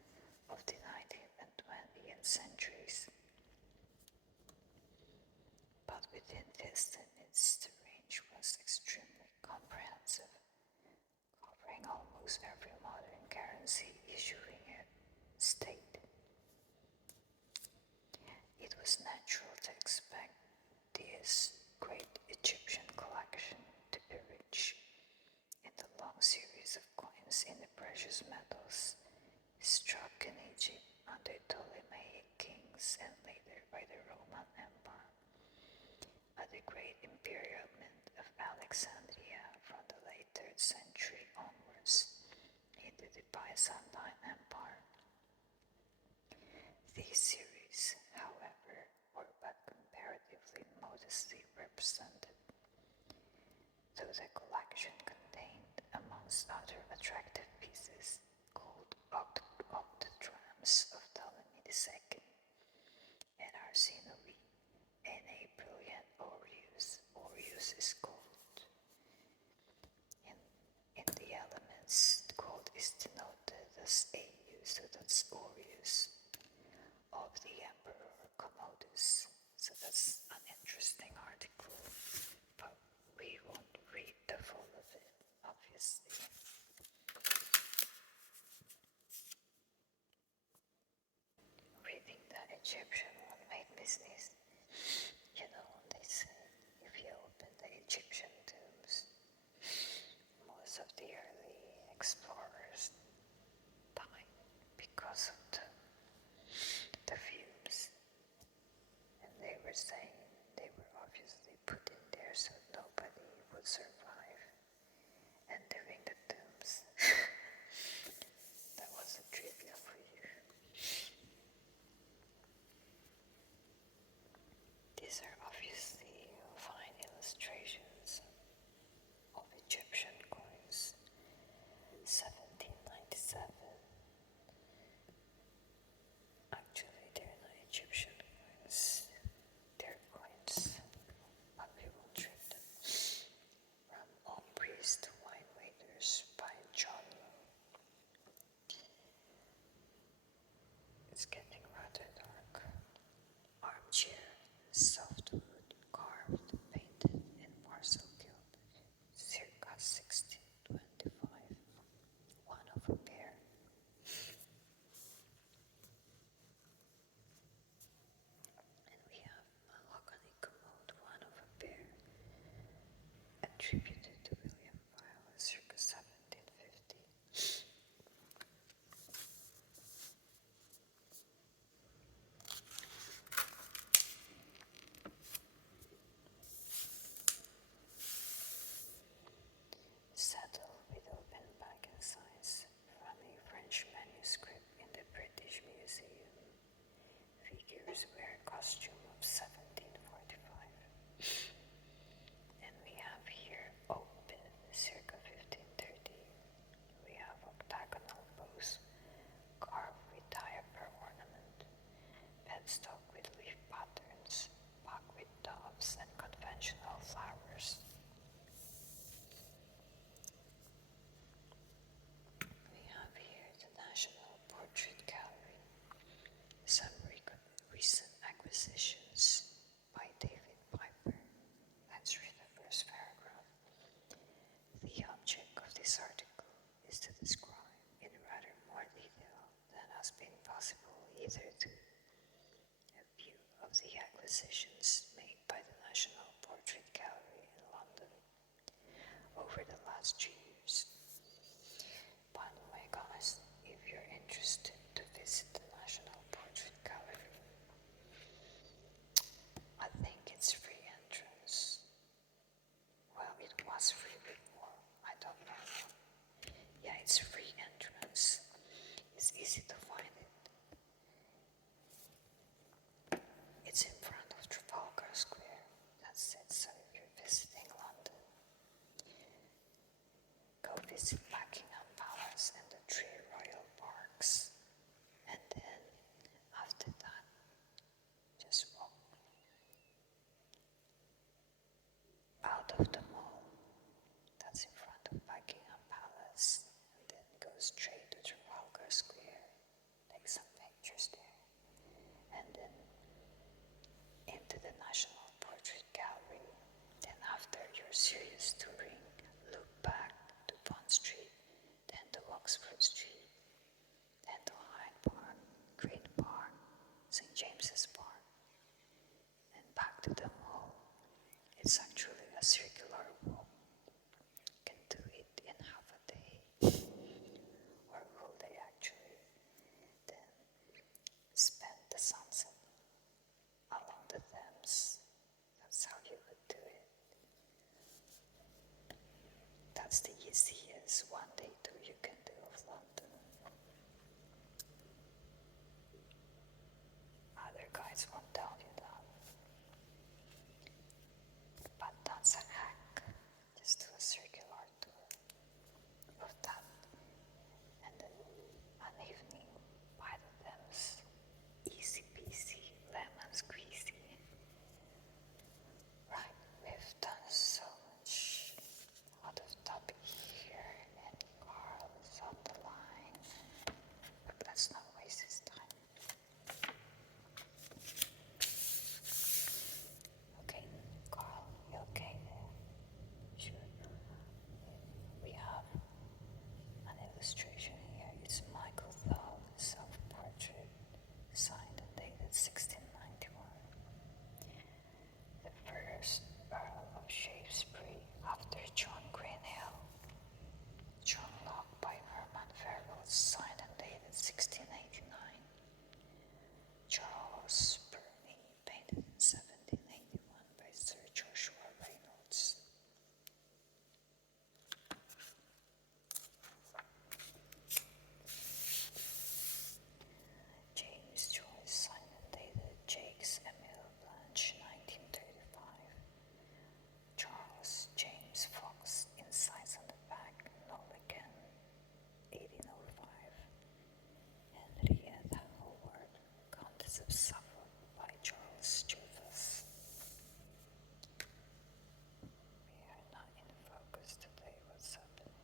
of the 19th and 20th centuries. But within this limits, the range was extremely comprehensive, covering almost every modern currency issuing a state. It was natural to expect this great Egyptian collection to be rich in the long series of coins in the precious metals struck in Egypt under Ptolemaic kings and later by the Roman Empire, at the great imperial mint of Alexandria from the late 3rd century onwards into the Byzantine Empire. These series, however, were but comparatively modestly represented, though the collection contained, amongst other attractive pieces, gold octadrams of Ptolemy II and Arsinoe, and a brilliant aureus. Aureus is gold. In the elements, gold is denoted as AU, so that's aureus, of the Emperor Commodus. So that's an interesting article, but we won't read the full of it, obviously. Reading the Egyptian one made me sneeze. You know, they say if you open the Egyptian tombs, most of the early explorers died because of the fumes. And they were saying they were obviously put in there so nobody would survive entering the tombs. That was a trivia for you. These are obviously fine illustrations of Egyptian coins. 1797. Actually, they're not Egyptian coins. They're coins, but we will treat them. Warriors wear costume of 1745. And we have here open circa 1530. We have octagonal pose, carved with diaper ornament, bedstock with leaf patterns, back with doves and conventional flowers. We have here the National Portrait Gallery. Some recent acquisitions by David Piper. Let's read the first paragraph. The object of this article is to describe in rather more detail than has been possible either to a view of the acquisitions made by the National Portrait Gallery in London over the last 2 years. By the way, guys, if you're interested to visit the National Portrait Gallery, I think it's free entrance. Well, it was free before, I don't know. Yeah, it's free entrance. It's easy to find it. It's in front of Trafalgar Square. That's it, so if you're visiting London, go visit Buckingham Palace and the 3 royal parks. And then, after that, just walk out of the mall. That's in front of Buckingham Palace. And then go straight to Trafalgar Square. Take some pictures there. And then into the National Portrait Gallery. Then after your serious touring, look back to Bond Street, then to Oxford Street, then to Hyde Park, Green Park, St. James's Park, and back to the mall. It's actually a circular walk. You can do it in half a day, or a whole day actually. Then spend the sunset along the Thames. That's how you would do it. That's the easiest one-day tour you can do of London. Other guides won't tell you that. But that's a hack. Just do a circular tour of that. And then an evening by the Thames. Easy peasy, lemon squeezy. Right, we've done so much out of topic here, and Carl is on the line. But let's not waste his time. Okay, Carl, you okay there? Sure. We have an illustration here. It's Michael Thal, self-portrait, signed and dated 1691. The first Earl of Shaftesbury after John Greenhill. John Locke by Herman Farrell, signed and dated 1689. Charles Burney, painted in 1781 by Sir Joshua Reynolds. James Joyce, signed and dated Jakes Emile Blanche, 1935. Charles James Fox, Insights on the Back, Noligan, 1805. Henrietta Howard, Countess of Suffolk by Charles Jervis. We are not in focus today, what's happening?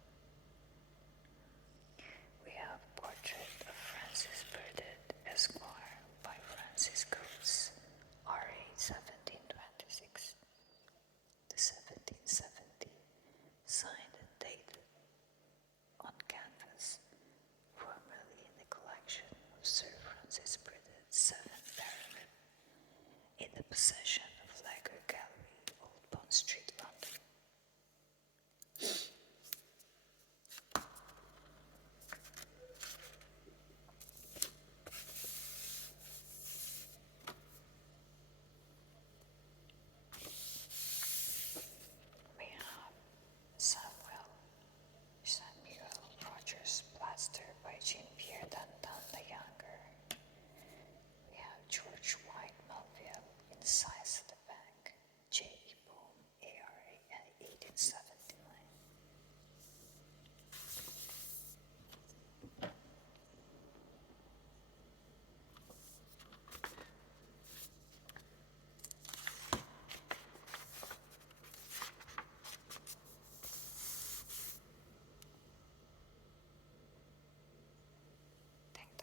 We have Portrait of Francis Burdett, Esquire, by Francis Coates, R.A. 1726 to 1770, signed and dated on canvas, formerly in the collection of Sir Francis Burdett, 7th Baronet, in the possession of Leger Gallery, Old Bond Street, London. We have Samuel Rogers Plaster by Jean-Pierre Danton the Younger. We have George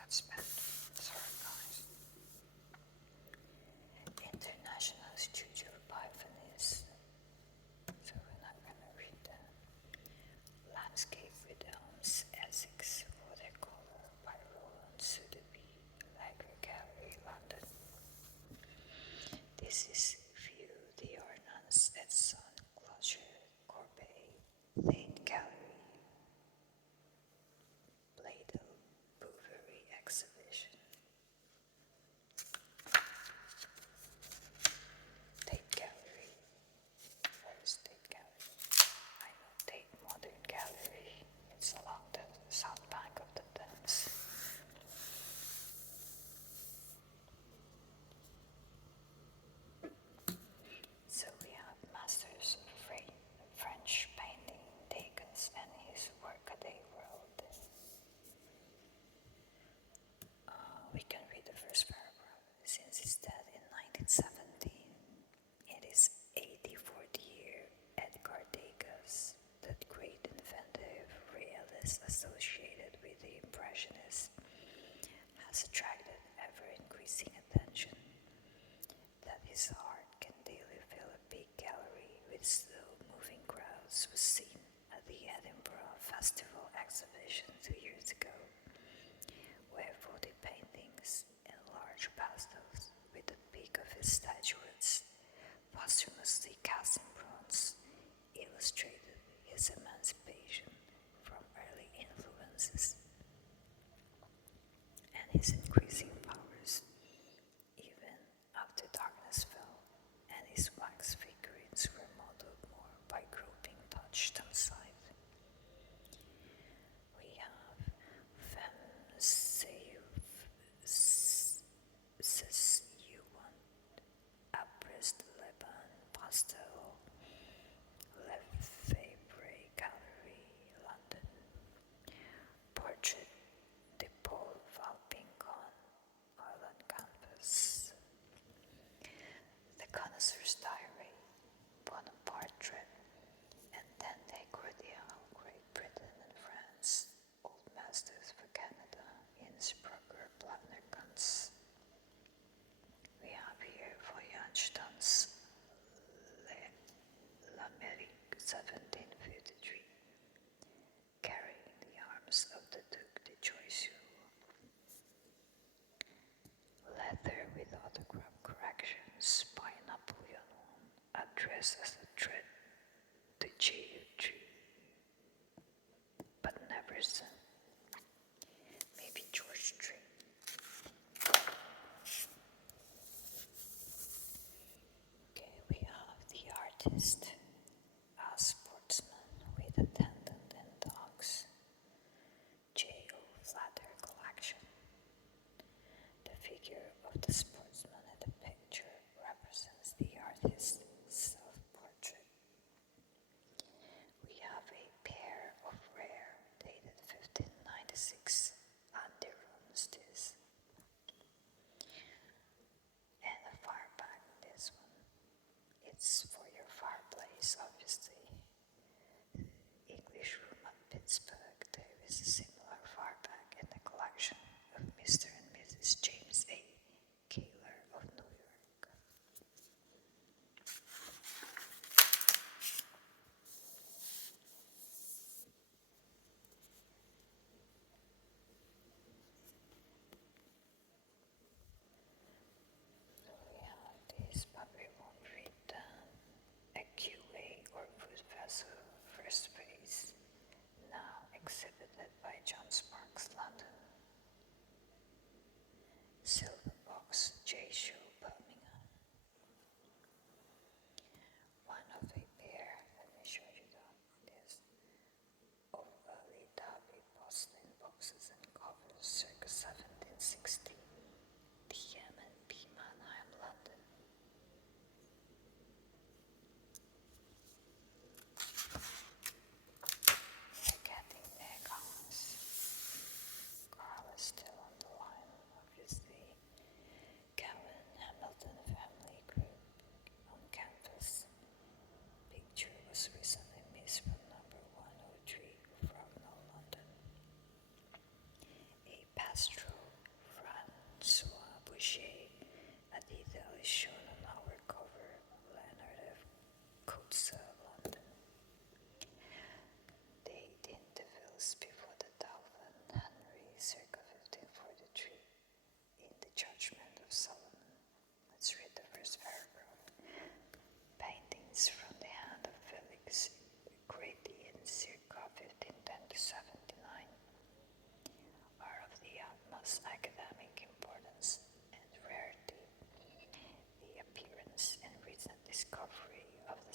That's bad. Sorry, guys. International Studio by Finesse. So we're not gonna read the landscape with Essex watercolor by Roland Sotheby, Library Gallery, London. This is View the Ordnance at Sun Clocher, Corbeil, Tate Gallery, Bladel Bouverie Exhibition. Tate Gallery. Where is Tate Gallery? I know Tate Modern Gallery. It's along the south bank of the Thames. So we have masters of French painting, Deacons, and his workaday world. We can read the first paragraph. Since his death in 1917, it is 84th year Edgar Degas, that great inventive realist associated with the Impressionists, has attracted ever-increasing attention. That his art can daily fill a big gallery with slow-moving crowds was seen at the Edinburgh Festival exhibition 2 years ago, where 40 paintings and large pastels with the peak of his statuettes, posthumously cast in bronze, illustrated his emancipation from early influences and his increasing powers, even after darkness fell and his wax figurines were modeled more by groping touch than sight. We have Femme Says You Want, Après Le Bain, Pastel, Lefebvre Gallery, London. Portrait de Paul Valpingon, Island Canvas. The Connoisseur's Diary, Bonaparte, and Dante Cordial, Great Britain and France, Old Masters for Canada, Innsbrucker, Plattner Kunst. We have here Voyage dans l'Amérique 1753, carrying the arms of the Duc de Choiseul. Letter with autograph corrections by Napoleon I, addressed as a threat to G.U.G, but never sent. Maybe George III. Okay, we have the artist, a sportsman with attendant and dogs, J.O. Flatter Collection. The figure of the sportsman in the picture represents the artist's self-portrait. We have a pair of rare, dated 1596 Anderumstis, and a fireback. This one, it's for your fireplace, obviously. English room at Pittsburgh. There is a similar fireback in the collection of Mr. and Mrs. James A. Kaler of New York. So we have this, but we won't read a QA or food vessel first phase, now exhibited by John Sparks, London. Silver Box, J. Show, Birmingham. One of a pair, let me show you this, of early Derby porcelain boxes and covers circa 1760, DM and P. Mannheim, London. They're getting their cars. Carl is still on the line, obviously. Cowan Hamilton Family Group on canvas. Picture was recently missed from number 103 Frognall, London. A pastoral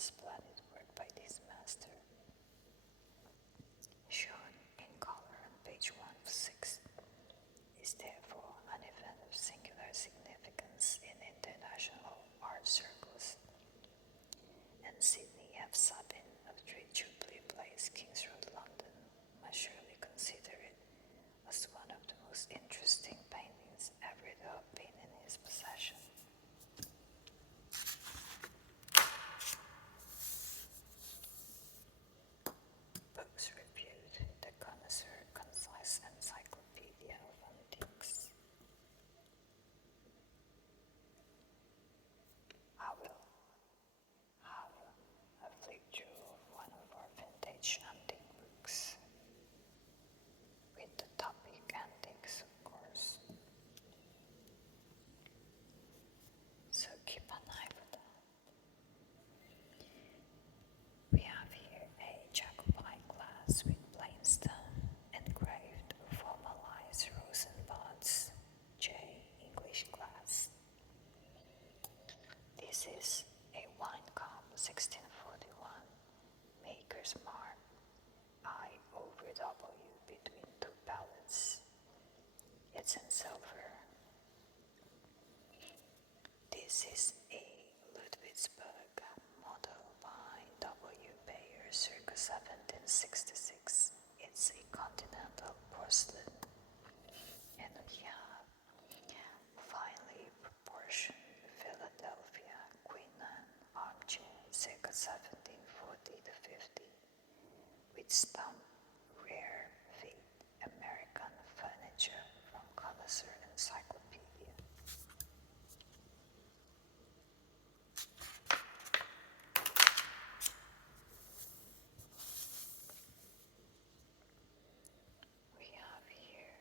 splendid work by this master, shown in color on page 1 of 6, is therefore an event of singular significance in international art circles, and Sidney F. Sabin of 3 Jubilee Place, Kings Road, London, must surely consider it as one of the most interesting paintings ever to have been in his possession. Books reviewed: The Connoisseur, Concise Encyclopedia of Antiques. I will flip through one of our vintage antique books, with the topic antiques, of course. So keep an eye for that. We have here a Jacobite glass with plain stone engraved formalized Rosenbad's J English glass. This is a wine cup 1641 maker's mark I over W between 2 pallets. It's in silver. This is a Ludwigsburg model by W. Bayer circa 1766. It's a continental porcelain. And we have finely proportioned Philadelphia Queen Anne armchair circa 1740 to 50 with stamped rare feet American furniture from Connoisseur Encyclopedia. We have here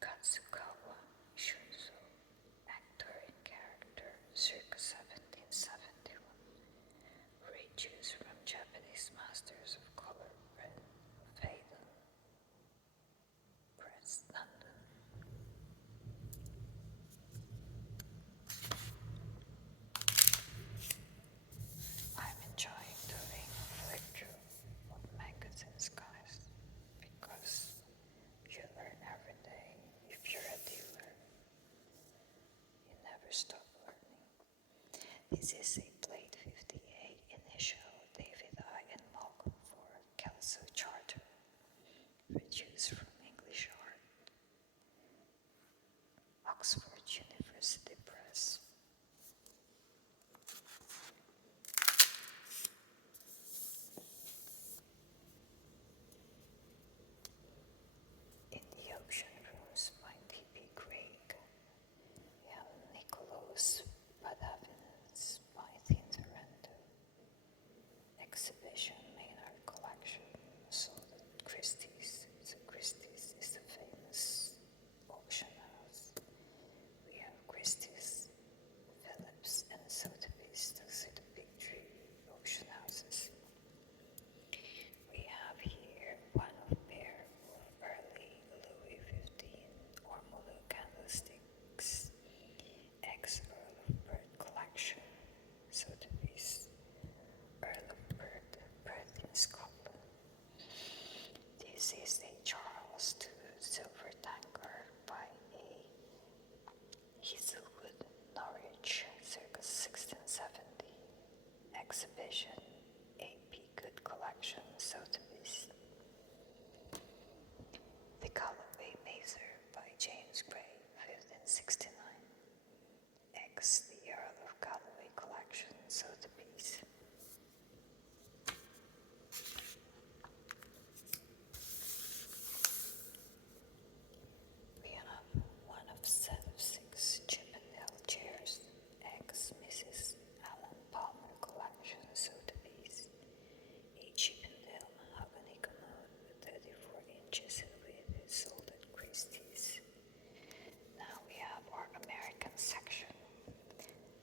Katsukawa Shunzo, actor in character, circa 1771, reissues from Japanese masters of color print of Hayden Press, London. I'm enjoying doing a flip through of magazines, guys, because you learn every day. If you're a dealer, you never stop learning. This is a plate 58 initial David I. and Malcolm Ford Kelso Charter, produced from English Art, Oxford University Press. In the auction rooms by T.P. Craig, we have Nicholas Padavin's by Tintorento, exhibition Maynard collection sold at Christie's. So Christie's is the famous auction house. We have Christie's, Phillips, and Sotheby's. Those are the big 3 auction houses. We have here one of pair of early Louis XV ormolu candlesticks, ex-Earl of Perth collection, Sotheby's, Earl of Perth, Perth in Scotland. This is a Charles II silver tankard by a Hazelwood, Norwich, circa 1670, exhibition A.P. Good collection, Sotheby's. The Galloway Mazer by James Gray, 1569, ex the Earl of Galloway collection, Sotheby's. We have one of set of 6 Chippendale chairs, ex Mrs. Alan Palmer collection, Sotheby's. A Chippendale mahogany commode with 34 inches in width is sold at Christie's. Now we have our American section.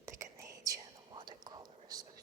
The Canadian watercolors of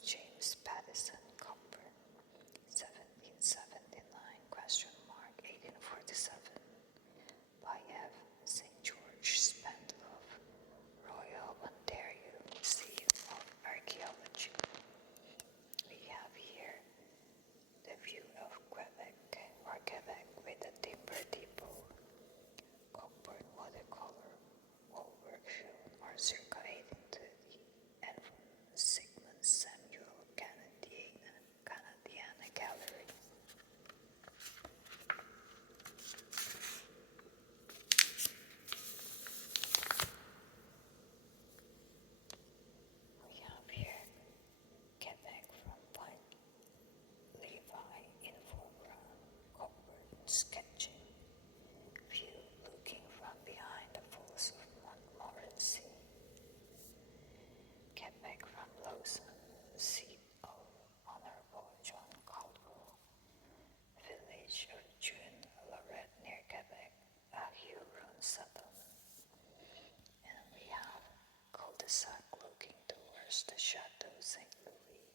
the sun looking towards the Chateau St. Louis.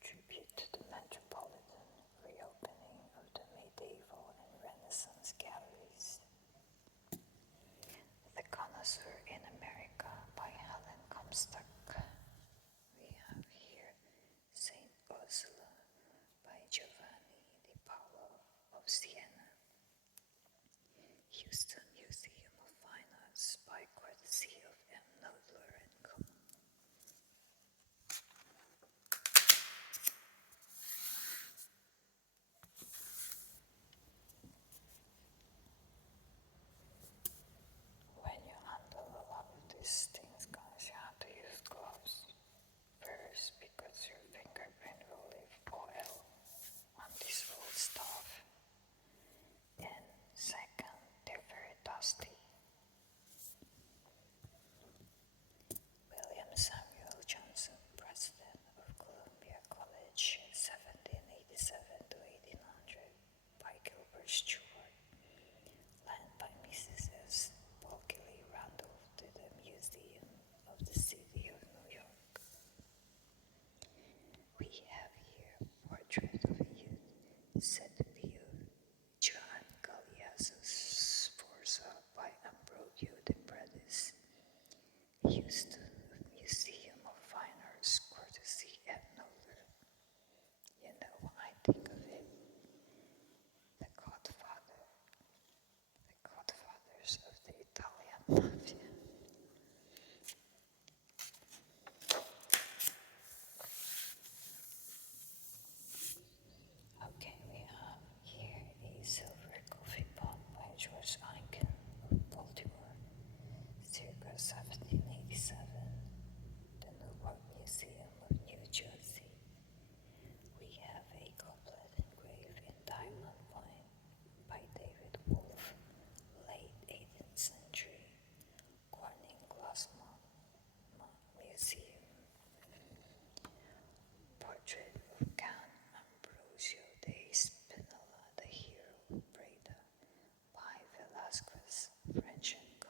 Tribute to the Metropolitan reopening of the medieval and Renaissance galleries. The Connoisseur in America by Helen Comstock. We have here Saint Ursula by Giovanni di Paolo of Siena. Houston Museum of Fine Arts by courtesy of M. Nodler and Co. When you handle a lot of these things, guys, you have to use gloves. First, because your fingerprint will leave oil on this old stuff. And second, they're very dusty. William Samuel Johnson, President of Columbia College, 1787 to 1800, by Gilbert Stuart. Land by Mrs. S. Bulkeley Randolph to the Museum of the City of New York. We have here a portrait of a youth said to be of John Galeazzo Sforza by Ambrogio de Paredes. Houston Museum of Fine Arts, courtesy Ed Noller. You know what I think of it? The godfathers of the Italian mafia. Okay, we have here a silver coffee pot by George Aiken of Baltimore, circa 1787. The Newark Museum of New Jersey. We have a goblet engraved in diamond fine by David Wolfe, late 18th century, Corning Glassman Museum. Portrait of Count Ambrosio de Spinola, the hero of Breda, by Velázquez, French and Co.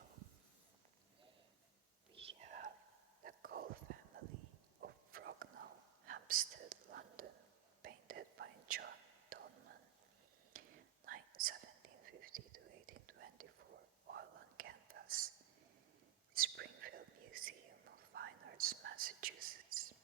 We have the Cole family of Frognall, Hampstead, London, painted by John Donman, 1750 to 1824, oil on canvas, Springfield Museum of Fine Arts, Massachusetts.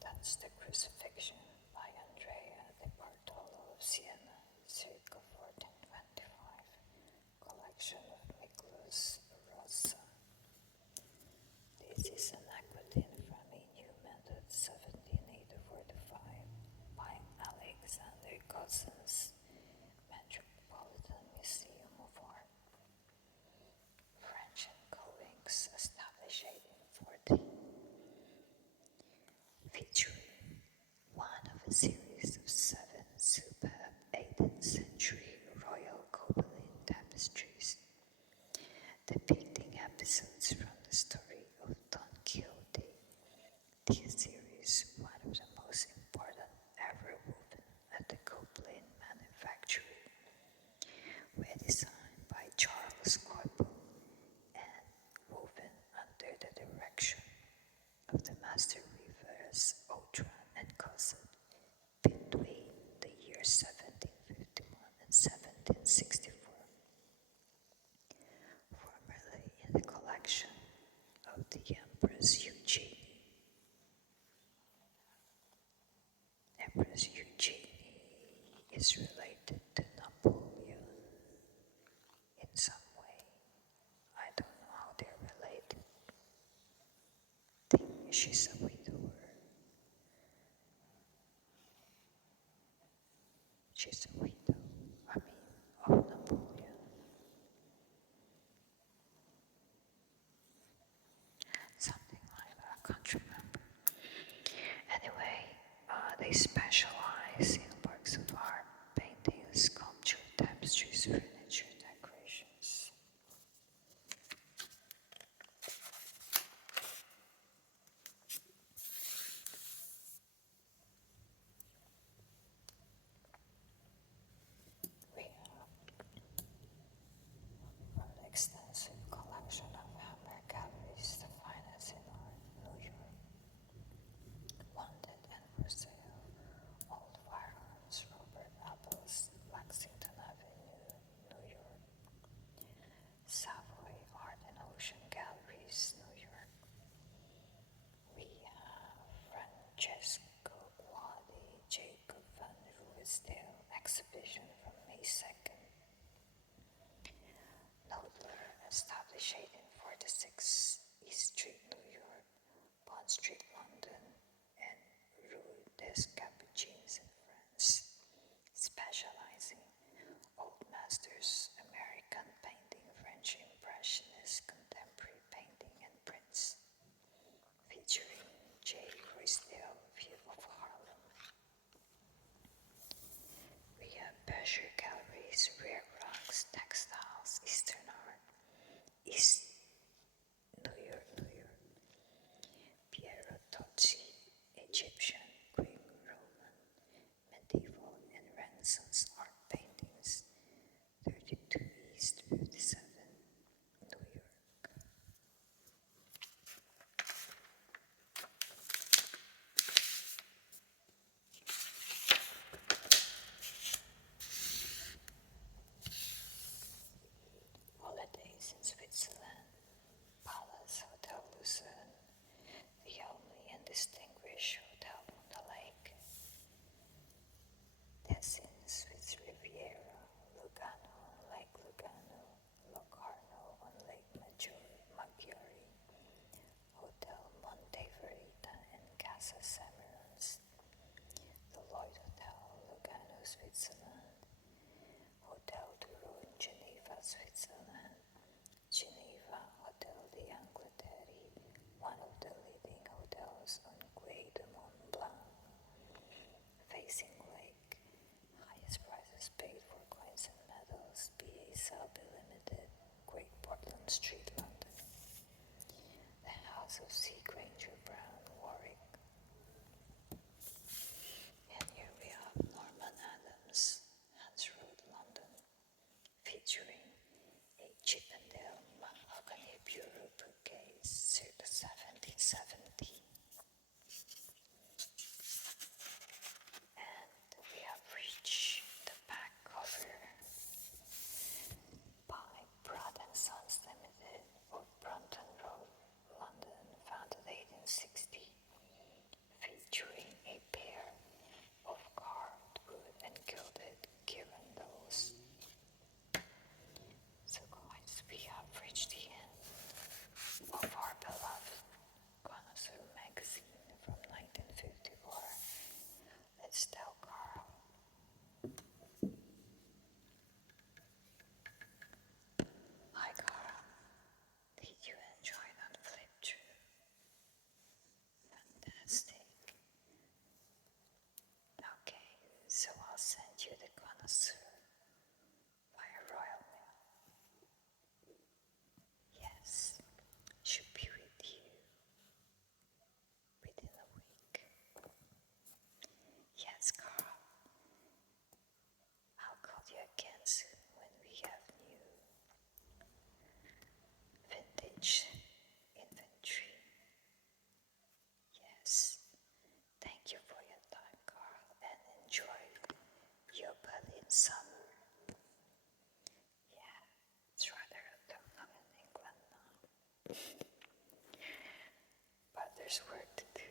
That's the Crucifixion by Andrea de Bartolo of Siena, circa 1425, collection of Nicholas Rossa. This is an aquatine from a new method, 1745, by Alexander Gossens, Metropolitan Museum of Art. French and Co. Inks, established 1840. Featuring one of a series of 7 superb 18th century Royal Gobelin tapestries, depicting episodes from the story of Don Quixote. This series, one of the most important ever woven at the Gobelin manufactory, were designed by Charles Corpo and woven under the direction of the master weavers Autran and Cosset between the years 1751 and 1764, formerly in the collection of the Empress Eugenie. Empress Eugenie is related to Napoleon in some way. I don't know how they're related. I think she's a widower. She's a widow, of Napoleon. Something like that, I can't remember. Anyway, They specialize in works of art, painting, sculpture, tapestries, furniture, decorations. We have an extensive collection of hammer galleries, the finest in art, New York, London, and for sale. Old Firearms, Robert Apples, Lexington Avenue, New York. Savoy Art and Ocean Galleries, New York. We have Francesco Guadi, Jacob van Ruysdael exhibition from May 2nd. Nodler, established 1846, East Street, New York, Bond Street, London, and Rue des Capucines in France, specializing Old Masters, American painting, French Impressionist, contemporary painting, and prints, featuring J. Ruysdael, View of Harlem. We have Becher Galleries, Rare Rocks, Textiles, Eastern Art, East New York, Piero Tozzi, Egyptian, Greek, Roman, medieval, and Renaissance art paintings, 32 East 57, New York. Holidays in Switzerland, Palace Hotel Lucerne, the only and distinguished hotel on the lake. Tessin, Swiss Riviera, Lugano on Lake Lugano, Locarno on Lake Maggiore, Hotel Monteverita and Casa Semerans, the Lloyd Hotel, Lugano, Switzerland, Hotel du Rhône, Geneva, Switzerland, Geneva, Hotel de Angleterre, one of the leading hotels on Quai de Mont Blanc, facing lake, highest prices paid for coins and medals, BA Selby Limited, Great Portland Street, London, the House of C. Granger Brown, Warwick. And here we have Norman Adams, Hans Road, London, featuring a Chippendale mahogany bureau bookcase circa 1770. And we have reached the back cover by Pratt and Sons Limited, of Brunton Road, London, founded 1860, featuring a pair of carved wood and gilded girandoles. So guys, we have reached the end of our beloved Connoisseur magazine from 1954. Let's tell Carl. Hi Carl, did you enjoy that flip through? Fantastic. Okay, so I'll send you the Connoisseur via Royal Mail. Yes, should be with you within a week. Yes, Carl. I'll call you again soon when we have new vintage inventory. Yes. Thank you for your time, Carl, and enjoy your Berlin summer. Yeah, it's rather autumnal in England now. But there's work to do.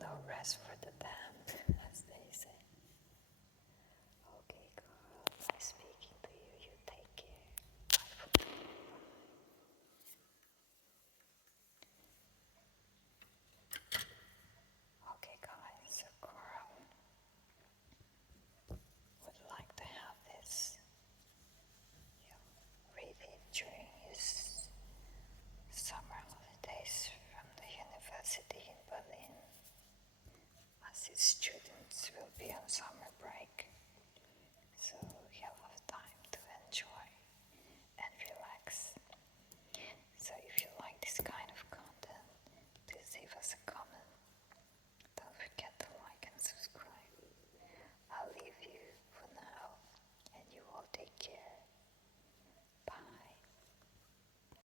No rest for the damned, as they say. Okay, Carl, nice speaking to you. You take care. Bye for now. Okay, guys, so Carl would like to have this, read it during his summer holidays from the university in Berlin. students will be on summer break. So yeah,